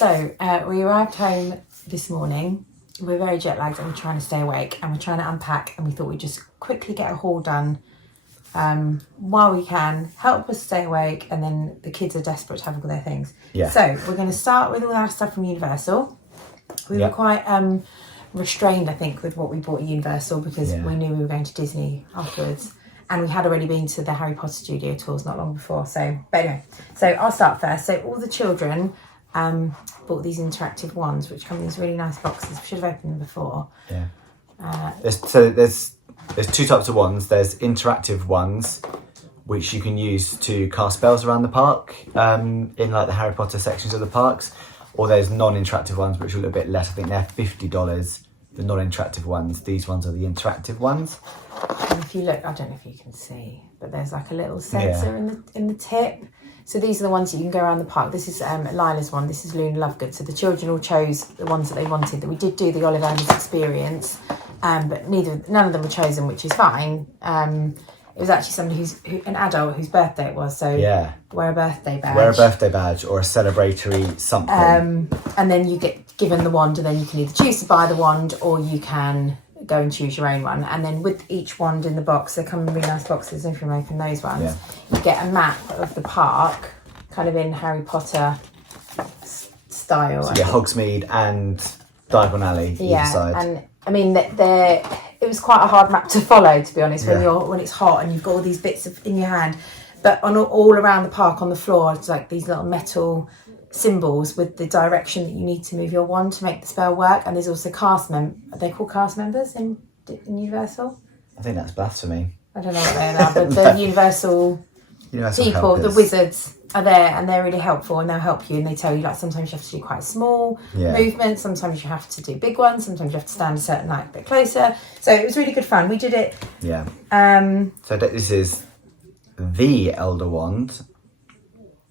So we arrived home this morning. We're very jet lagged and we're trying to stay awake and we're trying to unpack, and we thought we'd just quickly get a haul done while we can, help us stay awake, and then the kids are desperate to have all their things. Yeah. So we're going to start with all our stuff from Universal. We were quite restrained, I think, with what we bought at Universal because we knew we were going to Disney afterwards. And we had already been to the Harry Potter studio tours not long before. So, but anyway, so I'll start first. So all the children bought these interactive ones, which come in these really nice boxes. We should have opened them before. Yeah. There's two types of wands. There's interactive ones, which you can use to cast spells around the park, in like the Harry Potter sections of the parks. Or there's non-interactive ones, which are a little bit less. I think they're $50. The non-interactive ones. These ones are the interactive ones. And if you look, I don't know if you can see, but there's like a little sensor in the tip. So these are the ones that you can go around the park. This is Lila's one. This is Luna Lovegood. So the children all chose the ones that they wanted. That we did do the Ollivanders experience, but none of them were chosen, which is fine. It was actually somebody an adult whose birthday it was. So wear a birthday badge. Wear a birthday badge or a celebratory something. And then you get given the wand, and then you can either choose to buy the wand or you can go and choose your own one. And then with each wand in the box, they come in really nice boxes. If you open those ones, you get a map of the park, kind of in Harry Potter style. So you get Hogsmeade and Diagon Alley either side. And I mean it was quite a hard map to follow, to be honest, when it's hot and you've got all these bits in your hand. But all around the park on the floor, it's like these little metal symbols with the direction that you need to move your wand to make the spell work. And there's also are they called cast members in Universal? I think that's blasphemy. I don't know what they are, but the Universal people, helpers. the wizards are there, and they're really helpful, and they'll help you, and they tell you like sometimes you have to do quite small movements, sometimes you have to do big ones, sometimes you have to stand a certain a bit closer. So it was really good fun. We did it. Yeah. So this is the Elder Wand.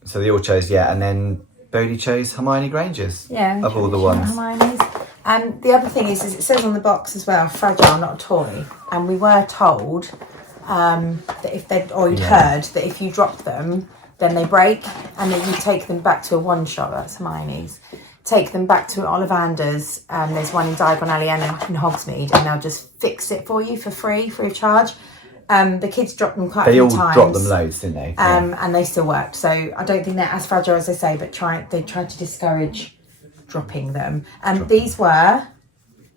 So they all chose, and then Bodhi chose Hermione Granger's. Of all the ones. Hermione's. And the other thing is it says on the box as well, fragile, not a toy. And we were told that if you'd heard that if you drop them, then they break, and that you take them back to a one shot. That's Hermione's. Take them back to Ollivanders. There's one in Diagon Alley and in Hogsmeade, and they'll just fix it for you for free of charge. The kids dropped them quite a few times. They all dropped them loads, didn't they? And they still worked. So I don't think they're as fragile as they say, but they tried to discourage dropping them. And these were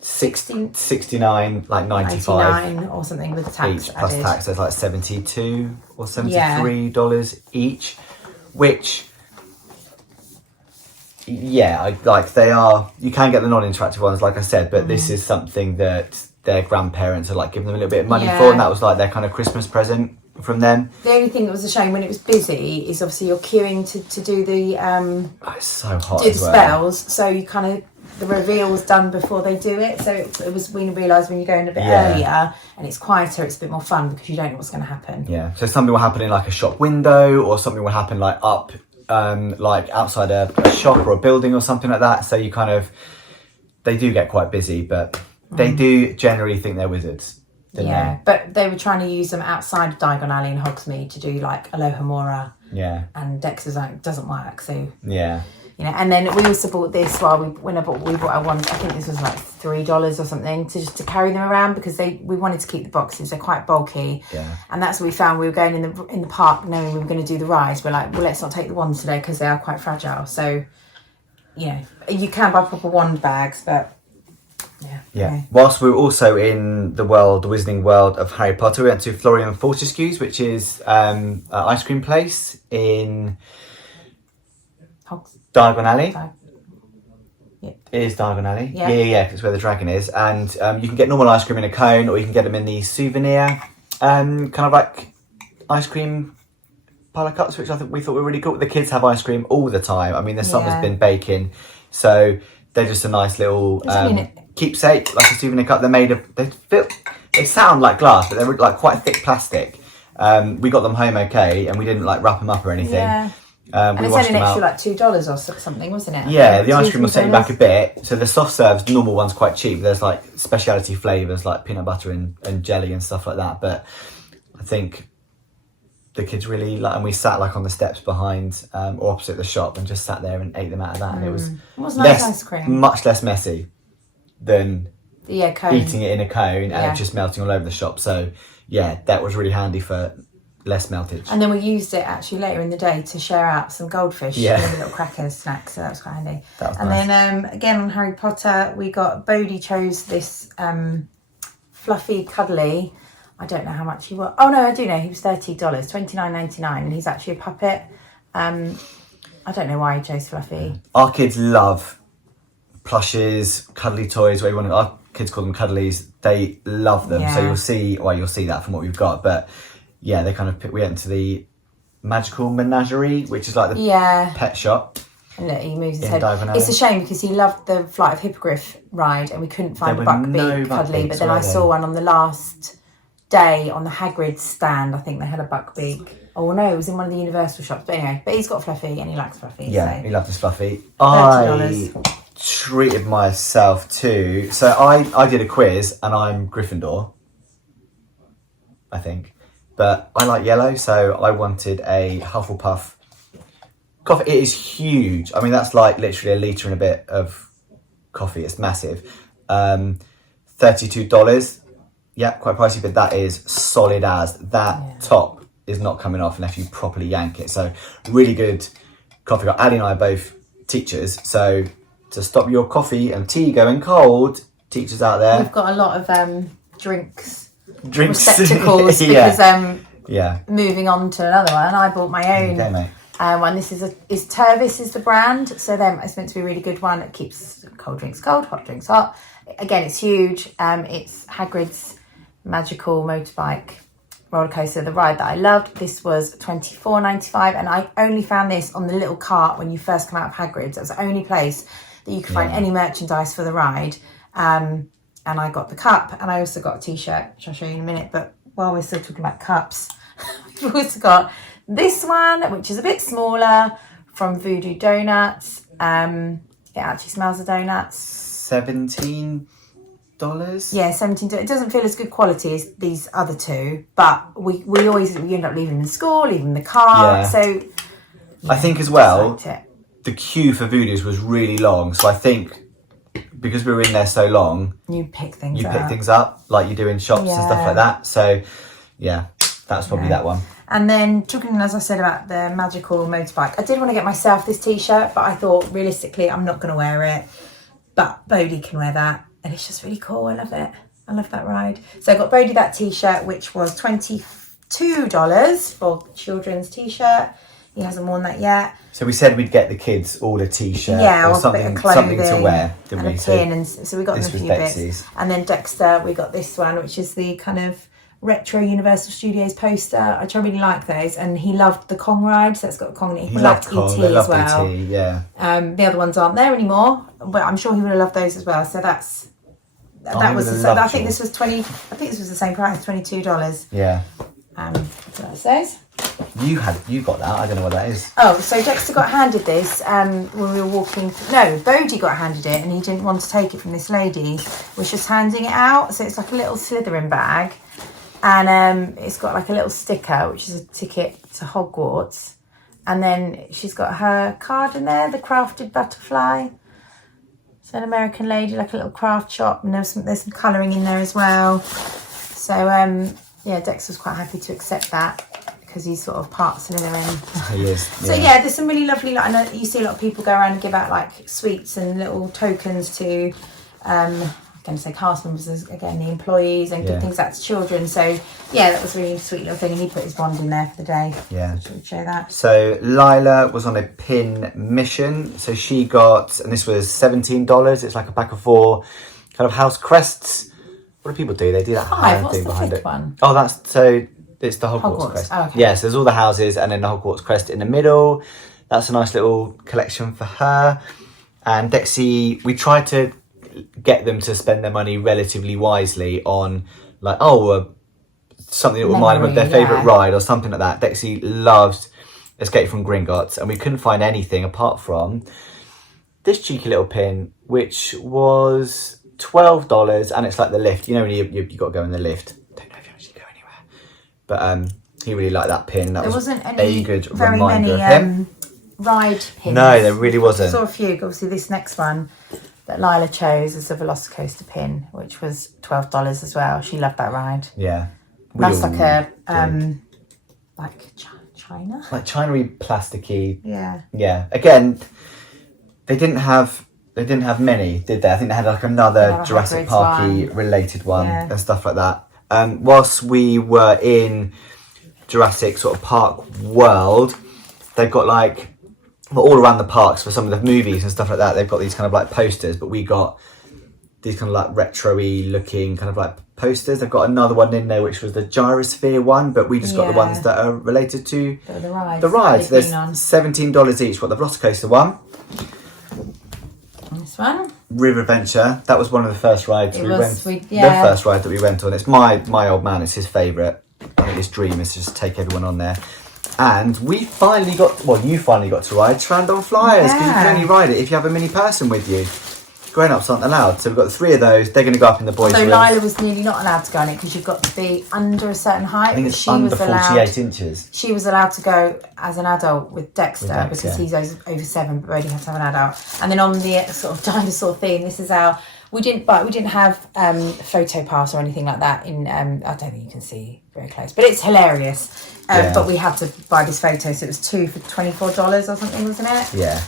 69, like 95 99 or something with tax each plus added. tax. So it's like $72 or $73 each, which they are. You can get the non-interactive ones, like I said, but this is something that their grandparents are like giving them a little bit of money for, and that was like their kind of Christmas present from them. The only thing that was a shame when it was busy is obviously you're queuing to do the it's so hot. Do the spells, so you kind of the reveal's done before they do it. So it was we realised when you're going a bit earlier and it's quieter, it's a bit more fun because you don't know what's going to happen. Yeah. So something will happen in like a shop window, or something will happen like up, like outside a shop or a building or something like that. So you kind of they do get quite busy, but they do generally think they're wizards. But they were trying to use them outside of Diagon Alley and Hogsmeade to do like Alohomora. And Dexter's like doesn't work. So and then we also bought this we bought our ones. I think this was like $3 or something to carry them around because we wanted to keep the boxes. They're quite bulky. And that's what we found. We were going in the park knowing we were going to do the rides. We're like, well, let's not take the wands today because they are quite fragile. So you can buy proper wand bags, but. Okay. Whilst we were also in the Wizarding World of Harry Potter, we went to Florian Fortescue's, which is an ice cream place in Diagon Alley. It is Diagon Alley. Yeah, because it's where the dragon is. And you can get normal ice cream in a cone, or you can get them in the souvenir kind of like ice cream parlour cups, which we thought were really cool. The kids have ice cream all the time. I mean, the summer's been baking, so they're just a nice little keepsake, like a souvenir cup. They're made of, they sound like glass, but they're like quite thick plastic. We got them home okay, and we didn't like wrap them up or anything. And it's only an extra like $2 or something, wasn't it? The ice cream will set you back a bit. So the soft serves, the normal one's quite cheap. There's like speciality flavours like peanut butter and jelly and stuff like that. But I think the kids really like, and we sat like on the steps behind or opposite the shop and just sat there and ate them out of that, and it was nice ice cream, much less messy than cone. eating it in a cone and it just melting all over the shop. So yeah, that was really handy for less meltage. And then we used it actually later in the day to share out some goldfish and little crackers snacks, so that was quite handy. That was nice. Then again on Harry Potter, we got Bodhi chose this fluffy cuddly. I don't know how much he was. Oh no, I do know. He was $30, $29.99, and he's actually a puppet. I don't know why he chose fluffy. Our kids love plushes, cuddly toys. Our kids call them cuddlies. They love them. So you'll see that from what we've got. But yeah, they kind of we went into the Magical Menagerie, which is like the pet shop. And look, he moves his head. It's a shame because he loved the Flight of Hippogriff ride, and we couldn't find a buckbeak cuddly. But then I saw one on the last day on the Hagrid stand. I think they had a buckbeak. Oh no, it was in one of the Universal shops. But anyway, he's got Fluffy and he likes Fluffy. Yeah, so. He loves his Fluffy. $30. I treated myself too. So I did a quiz and I'm Gryffindor, I think. But I like yellow, so I wanted a Hufflepuff coffee. It is huge. I mean, that's like literally a litre and a bit of coffee. It's massive. $32. Yeah, quite pricey, but that is solid as. That top is not coming off unless you properly yank it. So really good coffee. Ali and I are both teachers, so to stop your coffee and tea going cold, teachers out there. We've got a lot of drinks receptacles because moving on to another one, I bought my own one. This is Tervis is the brand, so it's meant to be a really good one. It keeps cold drinks cold, hot drinks hot. Again, it's huge. It's Hagrid's Magical Motorbike roller coaster, the ride that I loved. This was $24.95, and I only found this on the little cart when you first come out of Hagrid's. It was the only place that you could find any merchandise for the ride. And I got the cup, and I also got a t-shirt, which I'll show you in a minute. But while we're still talking about cups, we've also got this one, which is a bit smaller, from Voodoo Donuts. It actually smells of donuts. $17. Yeah, $17. It doesn't feel as good quality as these other two, but we end up leaving them in school, leaving in the car. So I think as well, the queue for Voodoo's was really long. So I think because we were in there so long, you pick things up like you do in shops and stuff like that. So yeah, that's probably that one. And then talking, as I said, about the Magical Motorbike, I did want to get myself this t-shirt, but I thought realistically I'm not going to wear it. But Bodhi can wear that, and it's just really cool. I love it. I love that ride. So I got Bodhi that t-shirt, which was $22 for children's t-shirt. He hasn't worn that yet. So we said we'd get the kids all a t-shirt or something to wear, didn't we? A pin, and so we got them a few bits. And then Dexter, we got this one, which is the kind of retro Universal Studios poster. I really like those, and he loved the Kong ride, so it's got a Kong in it. He liked E.T. as well. E.T., yeah. The other ones aren't there anymore, but I'm sure he would have loved those as well. So I think this was the same price, $22. Yeah. So that's those. You got that. I don't know what that is. Oh, so Dexter got handed this when we were walking. No, Bodhi got handed it, and he didn't want to take it from this lady. Was just handing it out. So it's like a little Slytherin bag. And it's got like a little sticker, which is a ticket to Hogwarts. And then she's got her card in there, the crafted butterfly. It's an American lady, like a little craft shop. And there's some colouring in there as well. So, Dex was quite happy to accept that because he's sort of part Slytherin. He is. So, there's some really lovely... I know you see a lot of people go around and give out like sweets and little tokens to... I'm going to say cast members, again, the employees, and give things out to children. So, that was a really sweet little thing. And he put his wand in there for the day. Yeah. Should we show that? So, Lila was on a pin mission. So, she got, and this was $17. It's like a pack of 4 kind of house crests. What do people do? They do that hand thing behind it. One? Oh, it's the Hogwarts crest. Oh, okay. Yeah, so there's all the houses and then the Hogwarts crest in the middle. That's a nice little collection for her. And Dexy, we tried to get them to spend their money relatively wisely on something that will remind them of their favourite ride or something like that. Dexy loved Escape from Gringotts, and we couldn't find anything apart from this cheeky little pin, which was $12, and it's like the lift. You know when you got to go in the lift. Don't know if you actually go anywhere, but He really liked that pin. That there was wasn't any a good very reminder many of him. ride pins. No, there really wasn't. I saw a few. Obviously, this next one that Lila chose is a Velocicoaster pin, which was $12 as well. She loved that ride. Yeah. That's like a like China, like China-y, plasticky. Yeah. Yeah. Again, they didn't have many, did they? I think they had like another Jurassic Parky related one and stuff like that. Whilst we were in Jurassic sort of Park world, they've got like all around the parks for some of the movies and stuff like that. They've got these kind of like posters, but we got these kind of like retro-y looking kind of like posters. They've got another one in there which was the Gyrosphere one, but we just got the ones that are related to the rides. There's $17 each. What, the Velocicoaster one? This one? River Adventure. That was one of the first rides The first ride that we went on. It's my old man. It's his favourite. I think his dream is to just take everyone on there. And we finally got, you finally got to ride Trandon Flyers, because you can only ride it if you have a mini person with you. Grown-ups aren't allowed. So we've got 3 of those. They're going to go up in the boys' room. So Lila was nearly not allowed to go on it because you've got to be under a certain height. I think it's under 48 inches. She was allowed to go as an adult with Dexter because he's over 7, but Brody had to have an adult. And then on the sort of dinosaur theme, this is our... We didn't have a photo pass or anything like that. I don't think you can see very close, but it's hilarious. But we had to buy this photo, so it was 2 for $24 or something, wasn't it? Yeah.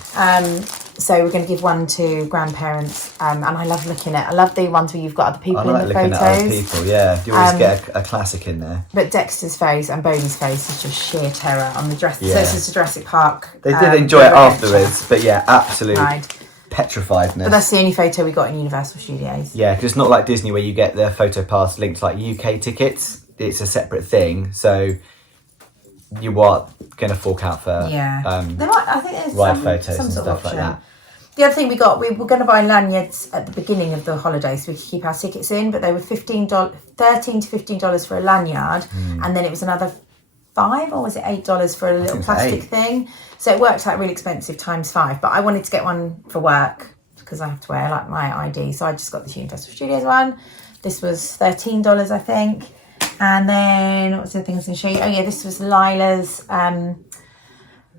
So we're going to give one to grandparents, and I love looking at. I love the ones where you've got other people in the photos. At other people, yeah. You always get a classic in there. But Dexter's face and Bodie's face is just sheer terror on the Jurassic. So it's just a Jurassic Park. They did enjoy it afterwards, but yeah, absolutely. Petrifiedness. But that's the only photo we got in Universal Studios. Yeah, because it's not like Disney where you get the photo pass linked to like UK tickets. It's a separate thing, so you are going to fork out for I think there's ride photos some and sort stuff of like that. The other thing we were going to buy lanyards at the beginning of the holiday so we could keep our tickets in, but they were $13 to $15 for a lanyard, and then it was another $5 or was it $8 for a little plastic thing? So it worked out really expensive times 5. But I wanted to get one for work because I have to wear like my ID, so I just got the Universal Studios one. This was $13, I think. And then what's the other thing I was going to show you? Oh yeah, this was Lila's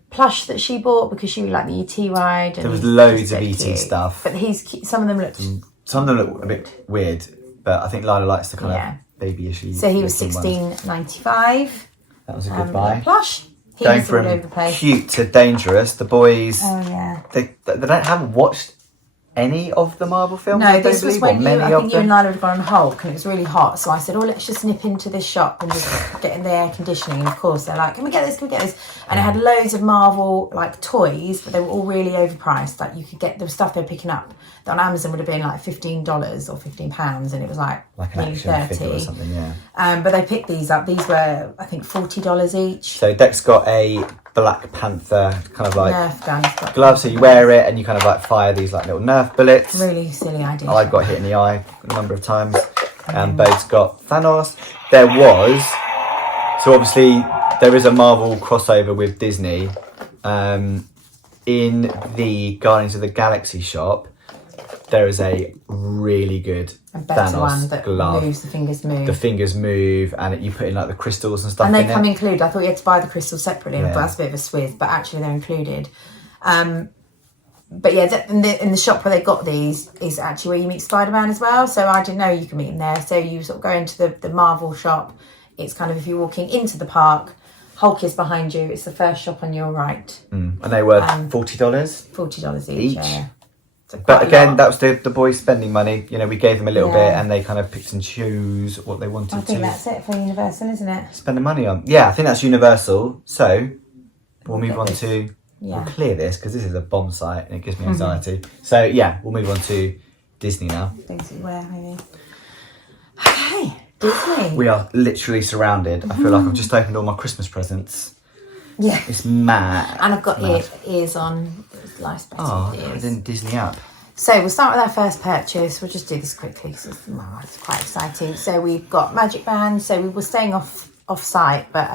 plush that she bought because she really liked the ET ride. There was loads of ET stuff, but some of them looked a bit weird. But I think Lila likes the kind of baby-ishy. So he was $16.95. That was a good buy. Plush. Going from cute to dangerous. The boys. Oh yeah. They haven't watched any of the Marvel films. No, this was when I think you and Lila had gone on Hulk and it was really hot. So I said, let's just nip into this shop and just get in the air conditioning. And of course they're like, can we get this? Can we get this? And it had loads of Marvel like toys, but they were all really overpriced. Like you could get the stuff they were picking up that on Amazon would have been like $15 or £15, and it was like an action figure or something, yeah. But they picked these up. These were I think $40 each. So Dex got a Black Panther kind of like Nerf gun glove, so you wear it and you kind of like fire these like little Nerf bullets. Really silly idea. I got hit in the eye a number of times, and Bo's got Thanos. There was, so obviously there is a Marvel crossover with Disney. In the Guardians of the Galaxy shop, there is a really good Thanos one that glove. Moves, the fingers move. The fingers move, and you put in like the crystals and stuff. And they in come it. included. I thought you had to buy the crystals separately, but that's a bit of a switch. But actually, they're included. But yeah, in the shop where they got these is actually where you meet Spider-Man as well. So I didn't know you can meet him there. So you sort of go into the Marvel shop. It's kind of if you're walking into the park, Hulk is behind you. It's the first shop on your right. And they were $40. $40 each. Yeah. But again, that was the boys spending money. You know, we gave them a little bit, and they kind of picked and chose what they wanted to. I think that's it for Universal, isn't it? Spend the money on. Yeah, I think that's Universal. So we'll move on to. Yeah. We'll clear this because this is a bomb site and it gives me anxiety. So yeah, we'll move on to Disney now. Things you wear, maybe. Okay, Disney. We are literally surrounded. I feel like I've just opened all my Christmas presents. Yeah. It's mad. And I've got ears on. Life's better with ears. I didn't Disney up. So we'll start with our first purchase. We'll just do this quickly because it's quite exciting. So we've got magic bands. So we were staying off site, but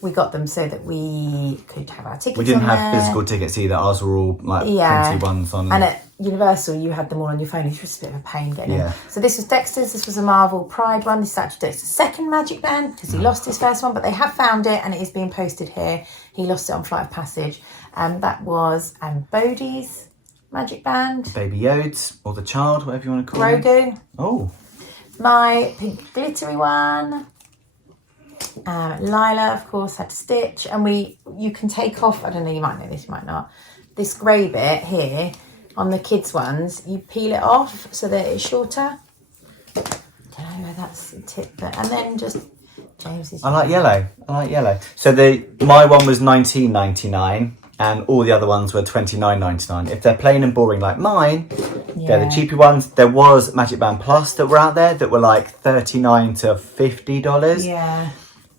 we got them so that we could have our tickets. We didn't have physical tickets either. Ours were all like printed ones on. And Universal, you had them all on your phone. It's just a bit of a pain getting in. So this was Dexter's. This was a Marvel Pride one. This is actually Dexter's second magic band because he lost his first one, but they have found it and it is being posted here. He lost it on Flight of Passage. That was Bodhi's magic band. Baby Yodes, or the child, whatever you want to call it. Grogu. Oh. My pink glittery one. Lila, of course, had to stitch. And you can take off, I don't know, you might know this, you might not. This grey bit here, on the kids' ones, you peel it off so that it's shorter. I don't know, that's a tip. And then just James's. I like yellow. So my one was $19.99 and all the other ones were $29.99. If they're plain and boring like mine, they're the cheapy ones. There was Magic Band Plus that were out there that were like $39 to $50. Yeah.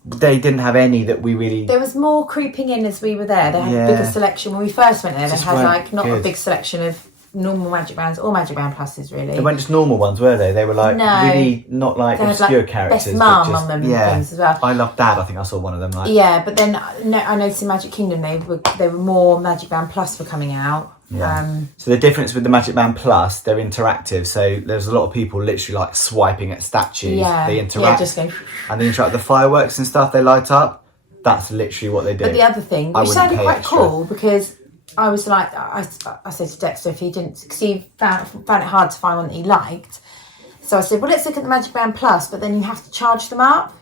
They didn't have any that we really... There was more creeping in as we were there. They had a bigger selection. When we first went there, they had like not a big selection of normal Magic Bands or Magic Band Pluses, really. They weren't just normal ones, were they? They were like really not like obscure characters. Best Mum on them and things as well. I Love Dad, I think I saw one of them. Yeah, but then I noticed in Magic Kingdom they were more Magic Band Plus were coming out. Yeah. So the difference with the Magic Band Plus, they're interactive. So there's a lot of people literally like swiping at statues. Yeah. They interact. Just go. And they interact with the fireworks and stuff they light up. That's literally what they do. But the other thing, which sounded quite cool, because I was like, I said to Dexter if he didn't, because he found it hard to find one that he liked. So I said, well, let's look at the Magic Band Plus, but then you have to charge them up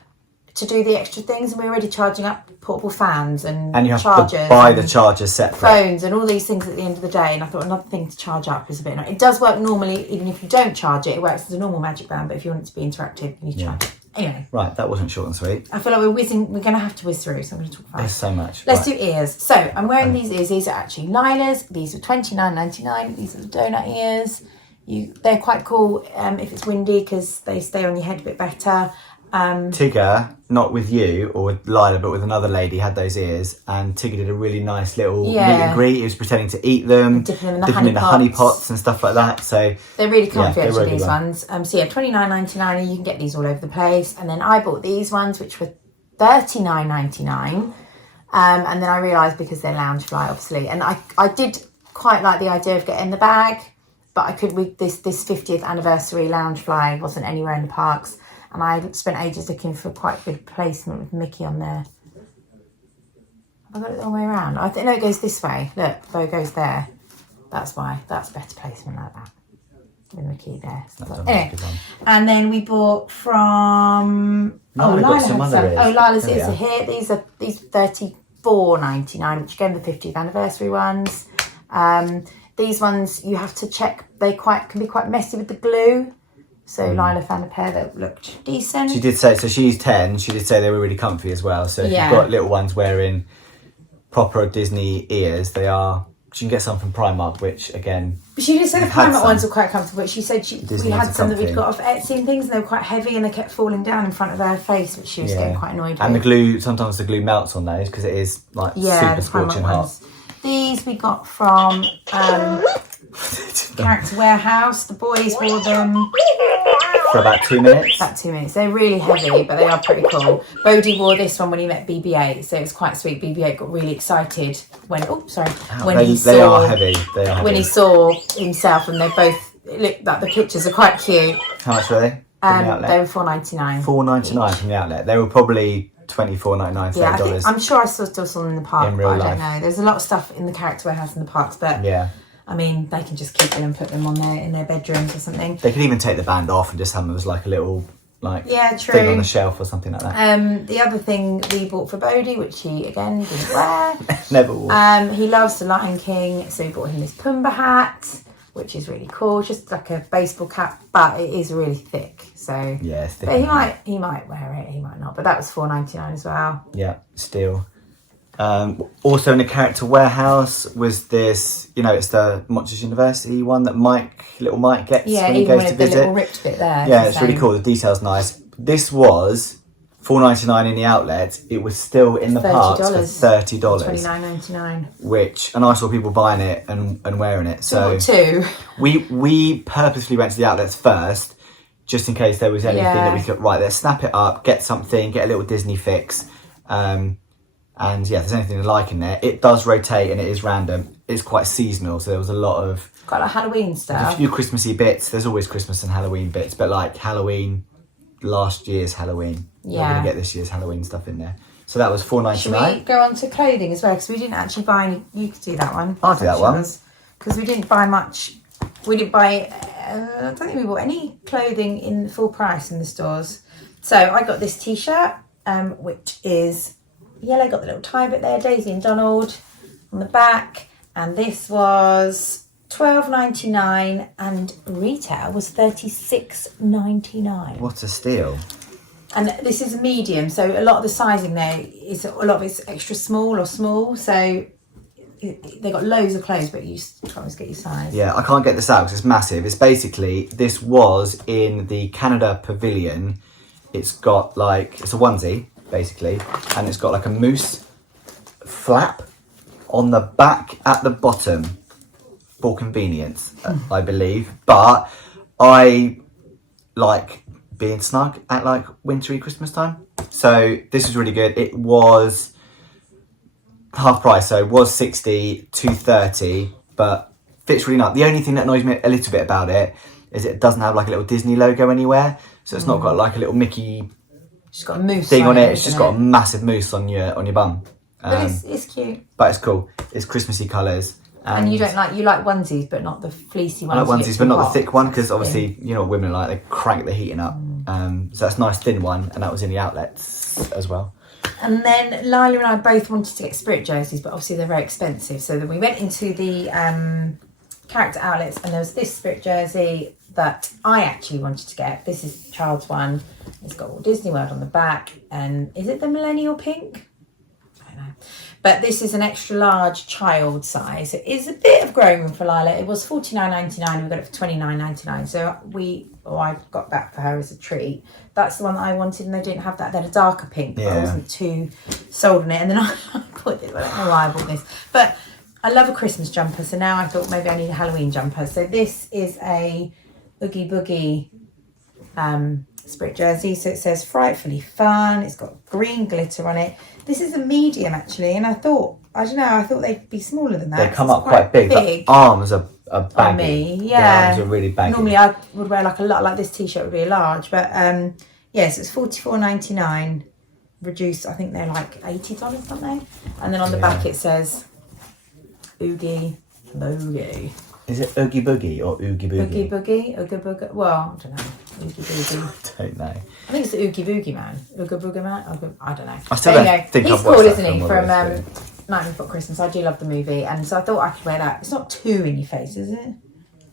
to do the extra things, and we're already charging up portable fans and you have chargers to buy the chargers separate, phones and all these things at the end of the day. And I thought another thing to charge up is a bit annoying. It does work normally, even if you don't charge it. It works as a normal Magic Band, but if you want it to be interactive, you need to charge it. Anyway, right, that wasn't short and sweet. I feel like we're going to have to whiz through, so I'm going to talk fast. There's so much. Let's do ears. So I'm wearing these ears. These are actually Lila's. These are $29.99. These are the donut ears. They're quite cool if it's windy because they stay on your head a bit better. Tigger, not with you or with Lila, but with another lady, had those ears, and Tigger did a really nice little meet and greet. He was pretending to eat them, dipping them in the honey pots and stuff like that. So they're really comfy, actually, these ones. So yeah, $29.99. You can get these all over the place. And then I bought these ones, which were $39.99. And then I realised because they're Loungefly, obviously, and I did quite like the idea of getting the bag, but I could with this 50th anniversary Loungefly wasn't anywhere in the parks. And I spent ages looking for quite good placement with Mickey on there. Have I got it the wrong way around? I think no, it goes this way. Look, though it goes there. That's why. That's better placement like that. With Mickey there. Anyway, and then we bought from Lila's ears are here. These are $34.99, which again the 50th anniversary ones. These ones you have to check. They can be quite messy with the glue. So Lila found a pair that looked decent. She did say, so she's 10, she did say they were really comfy as well. So if you've got little ones wearing proper Disney ears, you can get some from Primark, which again... She did say the Primark ones were quite comfortable, but she said we had some that we'd got off Etsy and things, and they were quite heavy and they kept falling down in front of her face, which she was getting quite annoyed with. And the glue, sometimes the glue melts on those because it is like super scorching hot. These we got from... Character Warehouse. The boys wore them for about 2 minutes. They're really heavy, but they are pretty cool. Bodhi wore this one when he met BB-8, so it was quite sweet. BB-8 got really excited when they are heavy. When he saw himself, and they both look like the pictures are quite cute. How much were they? They were $4.99. $4.99 from the outlet. They were probably $24.99, $30. I'm sure I still saw them in the park, but I don't know. There's a lot of stuff in the Character Warehouse in the parks, but I mean, they can just keep them and put them on in their bedrooms or something. They could even take the band off and just have them as like a little thing on the shelf or something like that. The other thing we bought for Bodhi, which he again didn't wear. Never wore. He loves the Lion King, so we bought him this Pumbaa hat, which is really cool. Just like a baseball cap, but it is really thick. So yeah, it's thick. But he might wear it, he might not. But that was $4.99 as well. Yeah, still. Also in the Character Warehouse was this, it's the Monsters University one that little Mike gets when he goes to visit. The little ripped bit there. Yeah, it's really cool. The detail's nice. This was $4.99 in the outlet. It was still in the parks for $30. $29.99. And I saw people buying it and wearing it. So two. We purposely went to the outlets first, just in case there was anything that we could, let's snap it up, get something, get a little Disney fix. And yeah, if there's anything to like in there, it does rotate and it is random. It's quite seasonal, so there was a lot of... Got like Halloween stuff. A few Christmassy bits. There's always Christmas and Halloween bits, but like Halloween, last year's Halloween. Yeah. We're going to get this year's Halloween stuff in there. So that was $4.99. Should we go on to clothing as well? Because we didn't actually buy... You could do that one. I'll do that one. Because we didn't buy much... We didn't buy... I don't think we bought any clothing in full price in the stores. So I got this T-shirt, which is yellow. Got the little tie bit there, Daisy and Donald on the back. And this was $12.99 and retail was $36.99. What a steal. And this is a medium, so a lot of the sizing there is a lot of it's extra small or small. So they got loads of clothes, but you can't always get your size. Yeah, I can't get this out because it's massive. It's basically, this was in the Canada Pavilion. It's got like, it's a onesie basically, and it's got like a moose flap on the back at the bottom for convenience, I believe. But I like being snug at like wintry Christmas time. So this was really good. It was half price, so it was 60 to 30, but fits really nice. The only thing that annoys me a little bit about it is it doesn't have like a little Disney logo anywhere. So it's not got like a little Mickey It's got a moose thing on it. It's just got a massive moose on your bum. But it's cute. But it's cool. It's Christmassy colours. And you like onesies, but not the fleecy ones. I like onesies, but not the thick one, because obviously, you know what women are like, they crank the heating up. So that's a nice thin one, and that was in the outlets as well. And then Lila and I both wanted to get Spirit jerseys, but obviously they're very expensive. So then we went into the character outlets, and there was this Spirit jersey that I actually wanted to get. This is Child's one. It's got Walt Disney World on the back, and is it the millennial pink? I don't know. But this is an extra large child size. It is a bit of growing room for Lila. It was $49.99 and we got it for $29.99. So I got that for her as a treat. That's the one that I wanted, and they didn't have that. They had a darker pink, but I wasn't too sold on it. And then I bought this. I don't know why I bought this. But I love a Christmas jumper, so now I thought maybe I need a Halloween jumper. So this is a Oogie Boogie Spirit jersey. So it says frightfully fun. It's got green glitter on it. This is a medium actually, and I thought they'd be smaller than that. They come up quite big. The arms are baggy. On me, yeah. The arms are really baggy. Normally I would wear like a lot, like this T-shirt would be a large, but yes, it's $44.99. Reduced, I think they're like $80 something. And then on the back it says Oogie Boogie. Is it Oogie Boogie or Oogie Boogie? Oogie Boogie, Oogie Boogie. Well, I don't know. Oogie Boogie. I don't know. I think it's the Oogie Boogie Man. Oogie Boogie Man. I don't know. I still don't think he's I've cool, watched isn't that he? film From already. Nightmare Before Christmas. I do love the movie, and so I thought I could wear that. It's not too in your face, is it?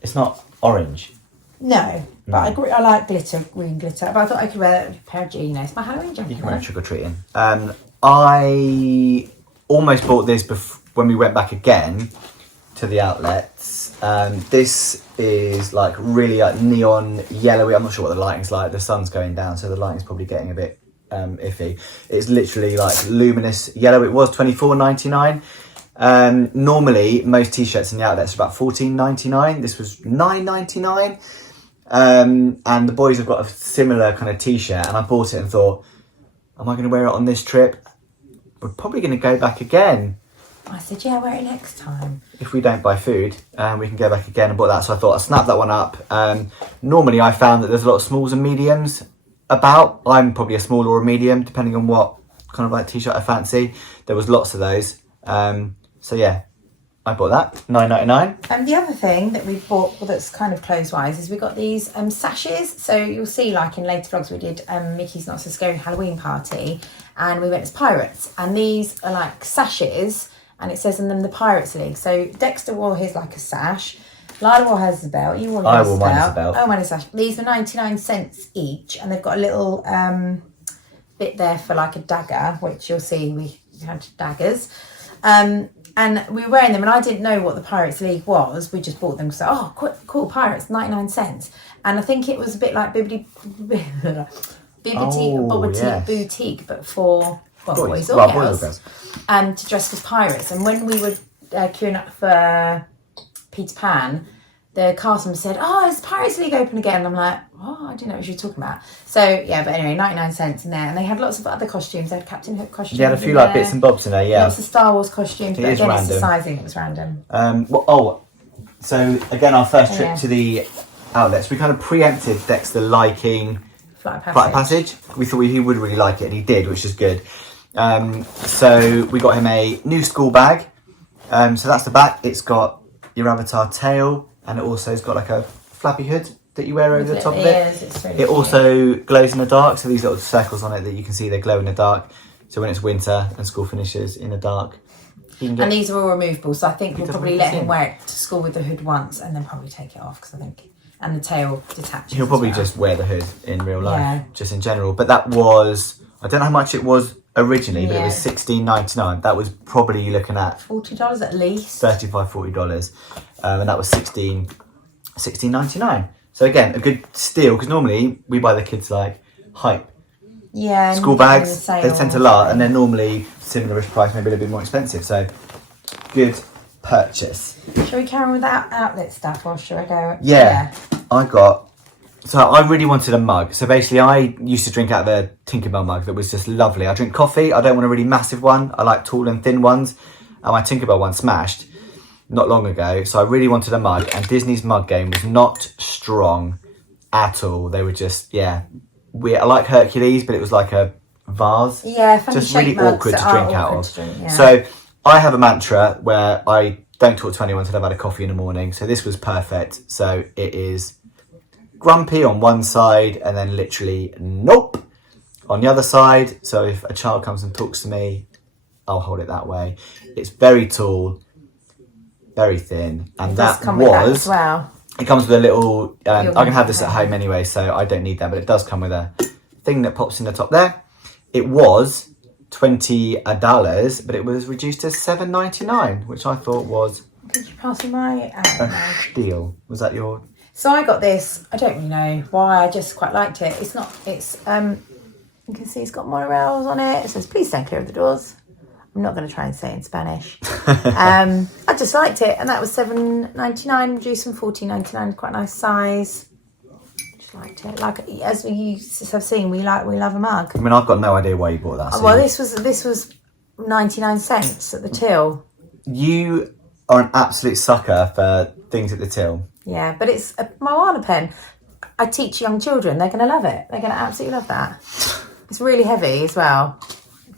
It's not orange. No, but I like glitter, green glitter. But I thought I could wear that with a pair of jeans. It's my Halloween jumper. You can wear it trick or treating. I almost bought this when we went back again to the outlets. This is like really like neon yellowy. I'm not sure what the lighting's like. The sun's going down, so the lighting's probably getting a bit iffy. It's literally like luminous yellow. It was $24.99. Normally most t-shirts in the outlets are about $14.99. This was $9.99. And the boys have got a similar kind of t-shirt, and I bought it and thought, am I going to wear it on this trip? We're probably going to go back again. I said, yeah, wear it next time. If we don't buy food, we can go back again, and bought that. So I thought I'd snap that one up. Normally I found that there's a lot of smalls and mediums about. I'm probably a small or a medium, depending on what kind of like t-shirt I fancy. There was lots of those. So yeah, I bought that, $9.99. And the other thing that we bought that's kind of clothes-wise is we got these sashes. So you'll see, like in later vlogs, we did Mickey's Not So Scary Halloween Party, and we went as pirates. And these are like sashes, and it says in them the Pirates League. So Dexter wore his like a sash. Lila wore hers as a belt. You wore yours as a belt. I wore mine as a belt. Oh, mine as a sash. These were 99 cents each, and they've got a little bit there for like a dagger, which you'll see we had daggers. And we were wearing them, and I didn't know what the Pirates League was. We just bought them because, cool, Pirates, 99 cents. And I think it was a bit like Bibbidi Boutique, but for boys or girls. To dress as pirates. And when we were queuing up for Peter Pan, the cast member said, is Pirates League open again? And I'm like, Oh, I didn't know what you were talking about. So, yeah, but anyway, 99 cents in there. And they had lots of other costumes. They had Captain Hook costumes. They had a few like bits and bobs in there, yeah. Lots of Star Wars costumes. But again, it's the sizing. It was random. So again, our first trip to the outlets, we kind of preempted Dexter liking Flight of Passage. We thought he would really like it, and he did, which is good. So we got him a new school bag. So that's the back. It's got your avatar tail, and it also has got like a flappy hood that you wear over the top of it. Really it also glows in the dark, so these little circles on it that you can see, they glow in the dark. So when it's winter and school finishes in the dark. And these are all removable, so I think we'll probably let him wear it to school with the hood once and then probably take it off, because I think, and the tail detaches. He'll probably just wear the hood in real life, just in general. But that was, I don't know how much it was originally, but it was $16.99. That was probably looking at $40 at least. $40. And that was $16.99. So again, a good steal, because normally we buy the kids like hype. Yeah. School bags, they tend to last, and they're normally similar-ish price, maybe a little bit more expensive. So good purchase. Shall we carry on with that outlet stuff, or shall I go? Yeah. So I really wanted a mug. So basically I used to drink out of a Tinkerbell mug that was just lovely. I drink coffee. I don't want a really massive one. I like tall and thin ones. And my Tinkerbell one smashed not long ago. So I really wanted a mug. And Disney's mug game was not strong at all. They were just, weird. I like Hercules, but it was like a vase. Yeah, funny just really awkward to drink out of. Yeah. So I have a mantra where I don't talk to anyone until I've had a coffee in the morning. So this was perfect. So it is grumpy on one side and then literally nope on the other side. So if a child comes and talks to me, I'll hold it that way. It's very tall, very thin, and that was it comes with a little I can have this at home anyway, so I don't need that, but it does come with a thing that pops in the top there. It was $20, but it was reduced to $7.99, which I thought was Could you pass me my a steal. Was that your? So I got this. I don't really know why. I just quite liked it. It's you can see it's got monorails on it. It says, "Please stand clear of the doors." I'm not going to try and say it in Spanish. I just liked it, and that was $7.99, reduced from $14.99. Quite a nice size. Just liked it. Like, as we have seen, we love a mug. I mean, I've got no idea why you bought that. So well, this was 99 cents at the till. You are an absolute sucker for things at the till. Yeah, but it's a Moana pen. I teach young children. They're going to love it. They're going to absolutely love that. It's really heavy as well.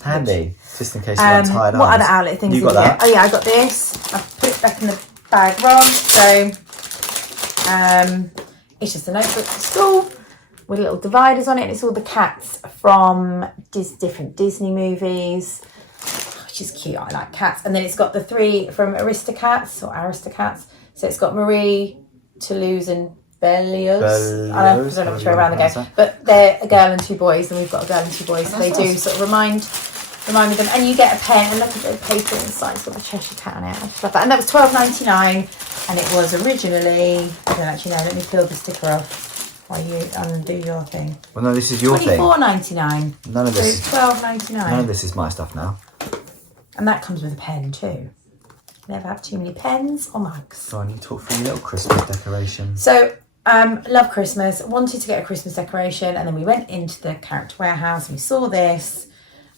Handy, just in case you're tired. What other outlet things you got that? Oh yeah, I got this. I put it back in the bag wrong. So it's just a notebook for school with little dividers on it. And it's all the cats from different Disney movies, which is cute. I like cats. And then it's got the 3 from Aristocats. So it's got Marie, Toulouse and Berlioz. I don't know which way around they go. But they're a girl and 2 boys, and we've got a girl and 2 boys. So they do sort of remind me of them. And you get a pen, and look at the paper inside. It's got the Cheshire Cat on it. I just love that. And that was $12.99, and it was originally, I don't actually know, let me peel the sticker off while you undo your thing. Well, no, this is your thing. $24.99. None of this. So $12.99. None of this is my stuff now. And that comes with a pen too. Never have too many pens or mugs. So I need to talk through your little Christmas decoration. So, love Christmas. Wanted to get a Christmas decoration, and then we went into the character warehouse and we saw this.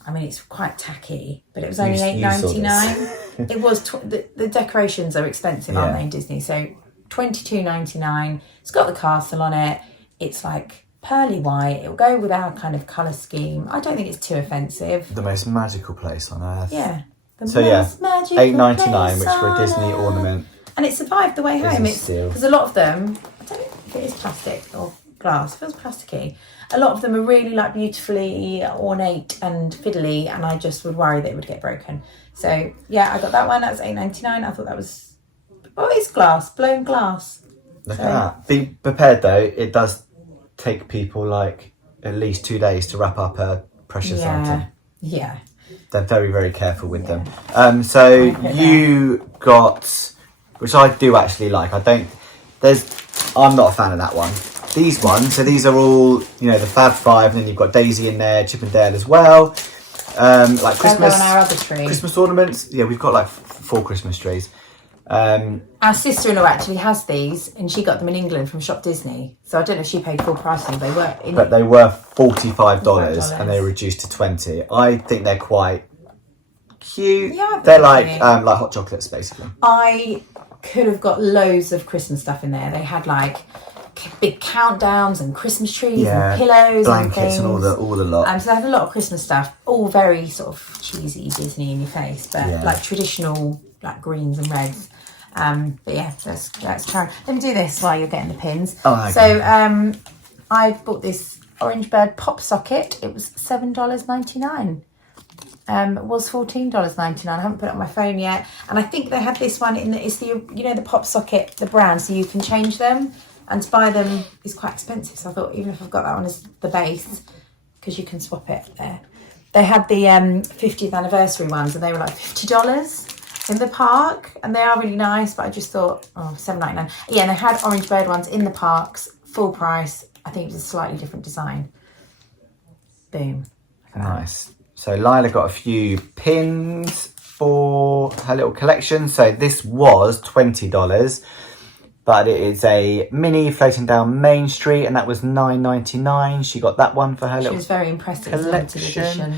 I mean, it's quite tacky, but it was only $8.99. It was the decorations are expensive, aren't they, in Disney? So $22.99. It's got the castle on it. It's like pearly white. It will go with our kind of colour scheme. I don't think it's too offensive. The most magical place on earth. Yeah. $8.99, which for a Disney ornament. And it survived the way home. Because a lot of them, I don't know if it is plastic or glass, it feels plasticky. A lot of them are really like beautifully ornate and fiddly, and I just would worry that it would get broken. So yeah, I got that one. That was $8.99. I thought that was, it's glass, blown glass. Look at that. Be prepared though, it does take people like at least 2 days to wrap up a precious item. Yeah. They're very, very careful with them. So you got, which I do actually like. I'm not a fan of that one. These ones, so these are all, the Fab Five, and then you've got Daisy in there, Chip and Dale as well. Like Christmas, on our other tree. Christmas ornaments. Yeah, we've got like 4 Christmas trees. Our sister-in-law actually has these, and she got them in England from Shop Disney. So I don't know if she paid full price for them. But they were $45 and they were reduced to $20. I think they're quite cute. Yeah, they're like hot chocolates, basically. I could have got loads of Christmas stuff in there. They had like big countdowns and Christmas trees and pillows, blankets, and all the lot. So they had a lot of Christmas stuff, all very sort of cheesy Disney in your face, but like traditional, like greens and reds. But yeah, let's try. Let me do this while you're getting the pins. Oh, okay. So I bought this Orange Bird pop socket. It was $7.99. It was $14.99. I haven't put it on my phone yet. And I think they had this one it's the pop socket, the brand, so you can change them. And to buy them is quite expensive. So I thought, even if I've got that one as the base, because you can swap it there. They had the 50th anniversary ones, and they were like $50 in the park, and they are really nice, but I just thought, $7.99. Yeah, and they had Orange Bird ones in the parks, full price. I think it was a slightly different design. Boom. Nice. So Lila got a few pins for her little collection. So this was $20, but it is a mini floating down Main Street, and that was $9.99. She got that one for her little collection. She was very impressed. It was limited edition.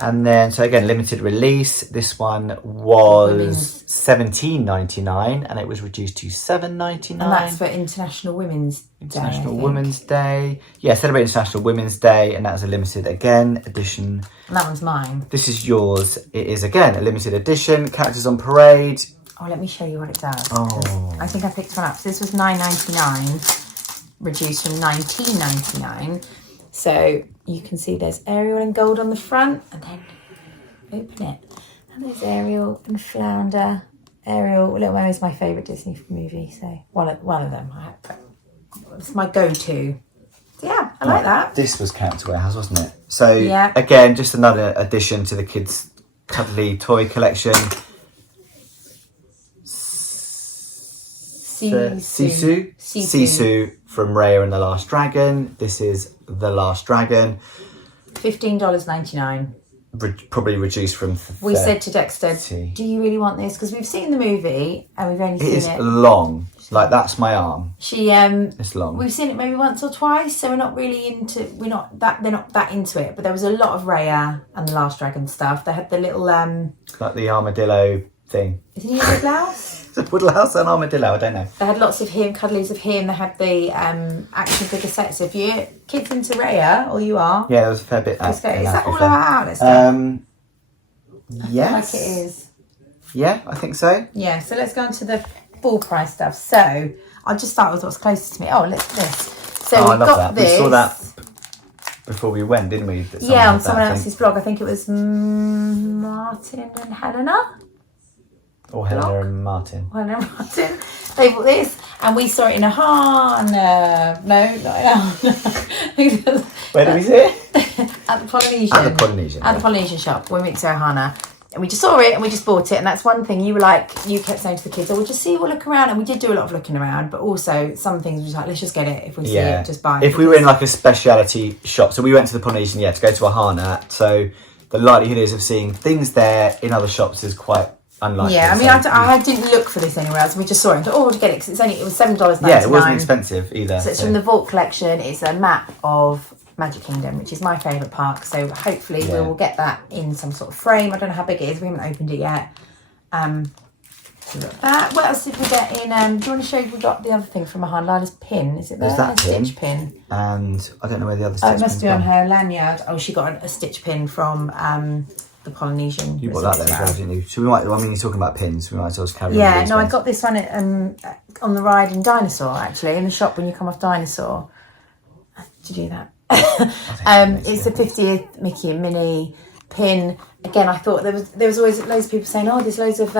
And then, so again, limited release. This one was $17.99, and it was reduced to $7.99. And that's for International Women's Day. International Women's Day. Yeah, celebrate International Women's Day, and that's a limited edition. And that one's mine. This is yours. It is again a limited edition. Characters on Parade. Oh, let me show you what it does. Oh, I think I picked one up. So this was $9.99, reduced from $19.99. So you can see there's Ariel in gold on the front, and then open it. And there's Ariel and Flounder. Ariel, Little Mermaid's my favourite Disney movie, so one of them. It's my go-to. So yeah, I like that. This was Character Warehouse, wasn't it? So again, just another addition to the kids' cuddly toy collection. Sisu from Raya and the Last Dragon. This is The Last Dragon. $15.99. Probably reduced from. We said to Dexter, "Do you really want this?" Because we've seen the movie and we've only seen it. It is long. Like that's my arm. It's long. We've seen it maybe once or twice, so we're not really into. They're not that into it. But there was a lot of Raya and the Last Dragon stuff. They had the little like the armadillo thing. Isn't he a Woodlouse? Is it Woodlouse and armadillo? I don't know. They had lots of him, cuddlies of him. They had the action figure sets. If you're kids into Raya, or you are, yeah, there was a fair bit. Is that all our outlets? Yes. Like it is. Yeah, I think so. Yeah, so let's go on to the full price stuff. So I'll just start with what's closest to me. Oh, look at this. So I we've love got that. this. We saw that before we went, didn't we? On someone else's blog. I think it was Martin and Helena. Or Helena and Martin. Helena and Martin. They bought this, and we saw it in a Hana. No, not in a Hana. Where did we see it? At the Polynesian. At the Polynesian. At the Polynesian shop. We went to Ohana. And we just saw it and we just bought it. And that's one thing you kept saying to the kids, we'll just see, we'll look around. And we did do a lot of looking around, but also some things we was like, let's just get it. If we see it, just buy it. If we were in like a speciality shop, so we went to the Polynesian, to go to Ohana. So the likelihood is of seeing things there in other shops is quite unlikely. Yeah, I mean, I didn't look for this anywhere else. We just saw it and thought, to get it, because it was $7.99. Yeah, it wasn't expensive either. So it's from the Vault collection. It's a map of Magic Kingdom, which is my favourite park, so hopefully we will get that in some sort of frame. I don't know how big it is, we haven't opened it yet. So that. What else did we get in? Do you want to show you, we got the other thing from behind Lila's pin? Is it there? There's that pin. Stitch pin. And I don't know where the other stitch pin is. It must be on her lanyard. Oh, she got a stitch pin from the Polynesian. You bought that then as well, didn't you? So we might, you're talking about pins, we might as well carry on. Yeah, no, I got this one on the ride in Dinosaur, actually, in the shop when you come off Dinosaur. To do that. It's the 50th Mickey and Minnie pin. Again, I thought there was always loads of people saying, there's loads of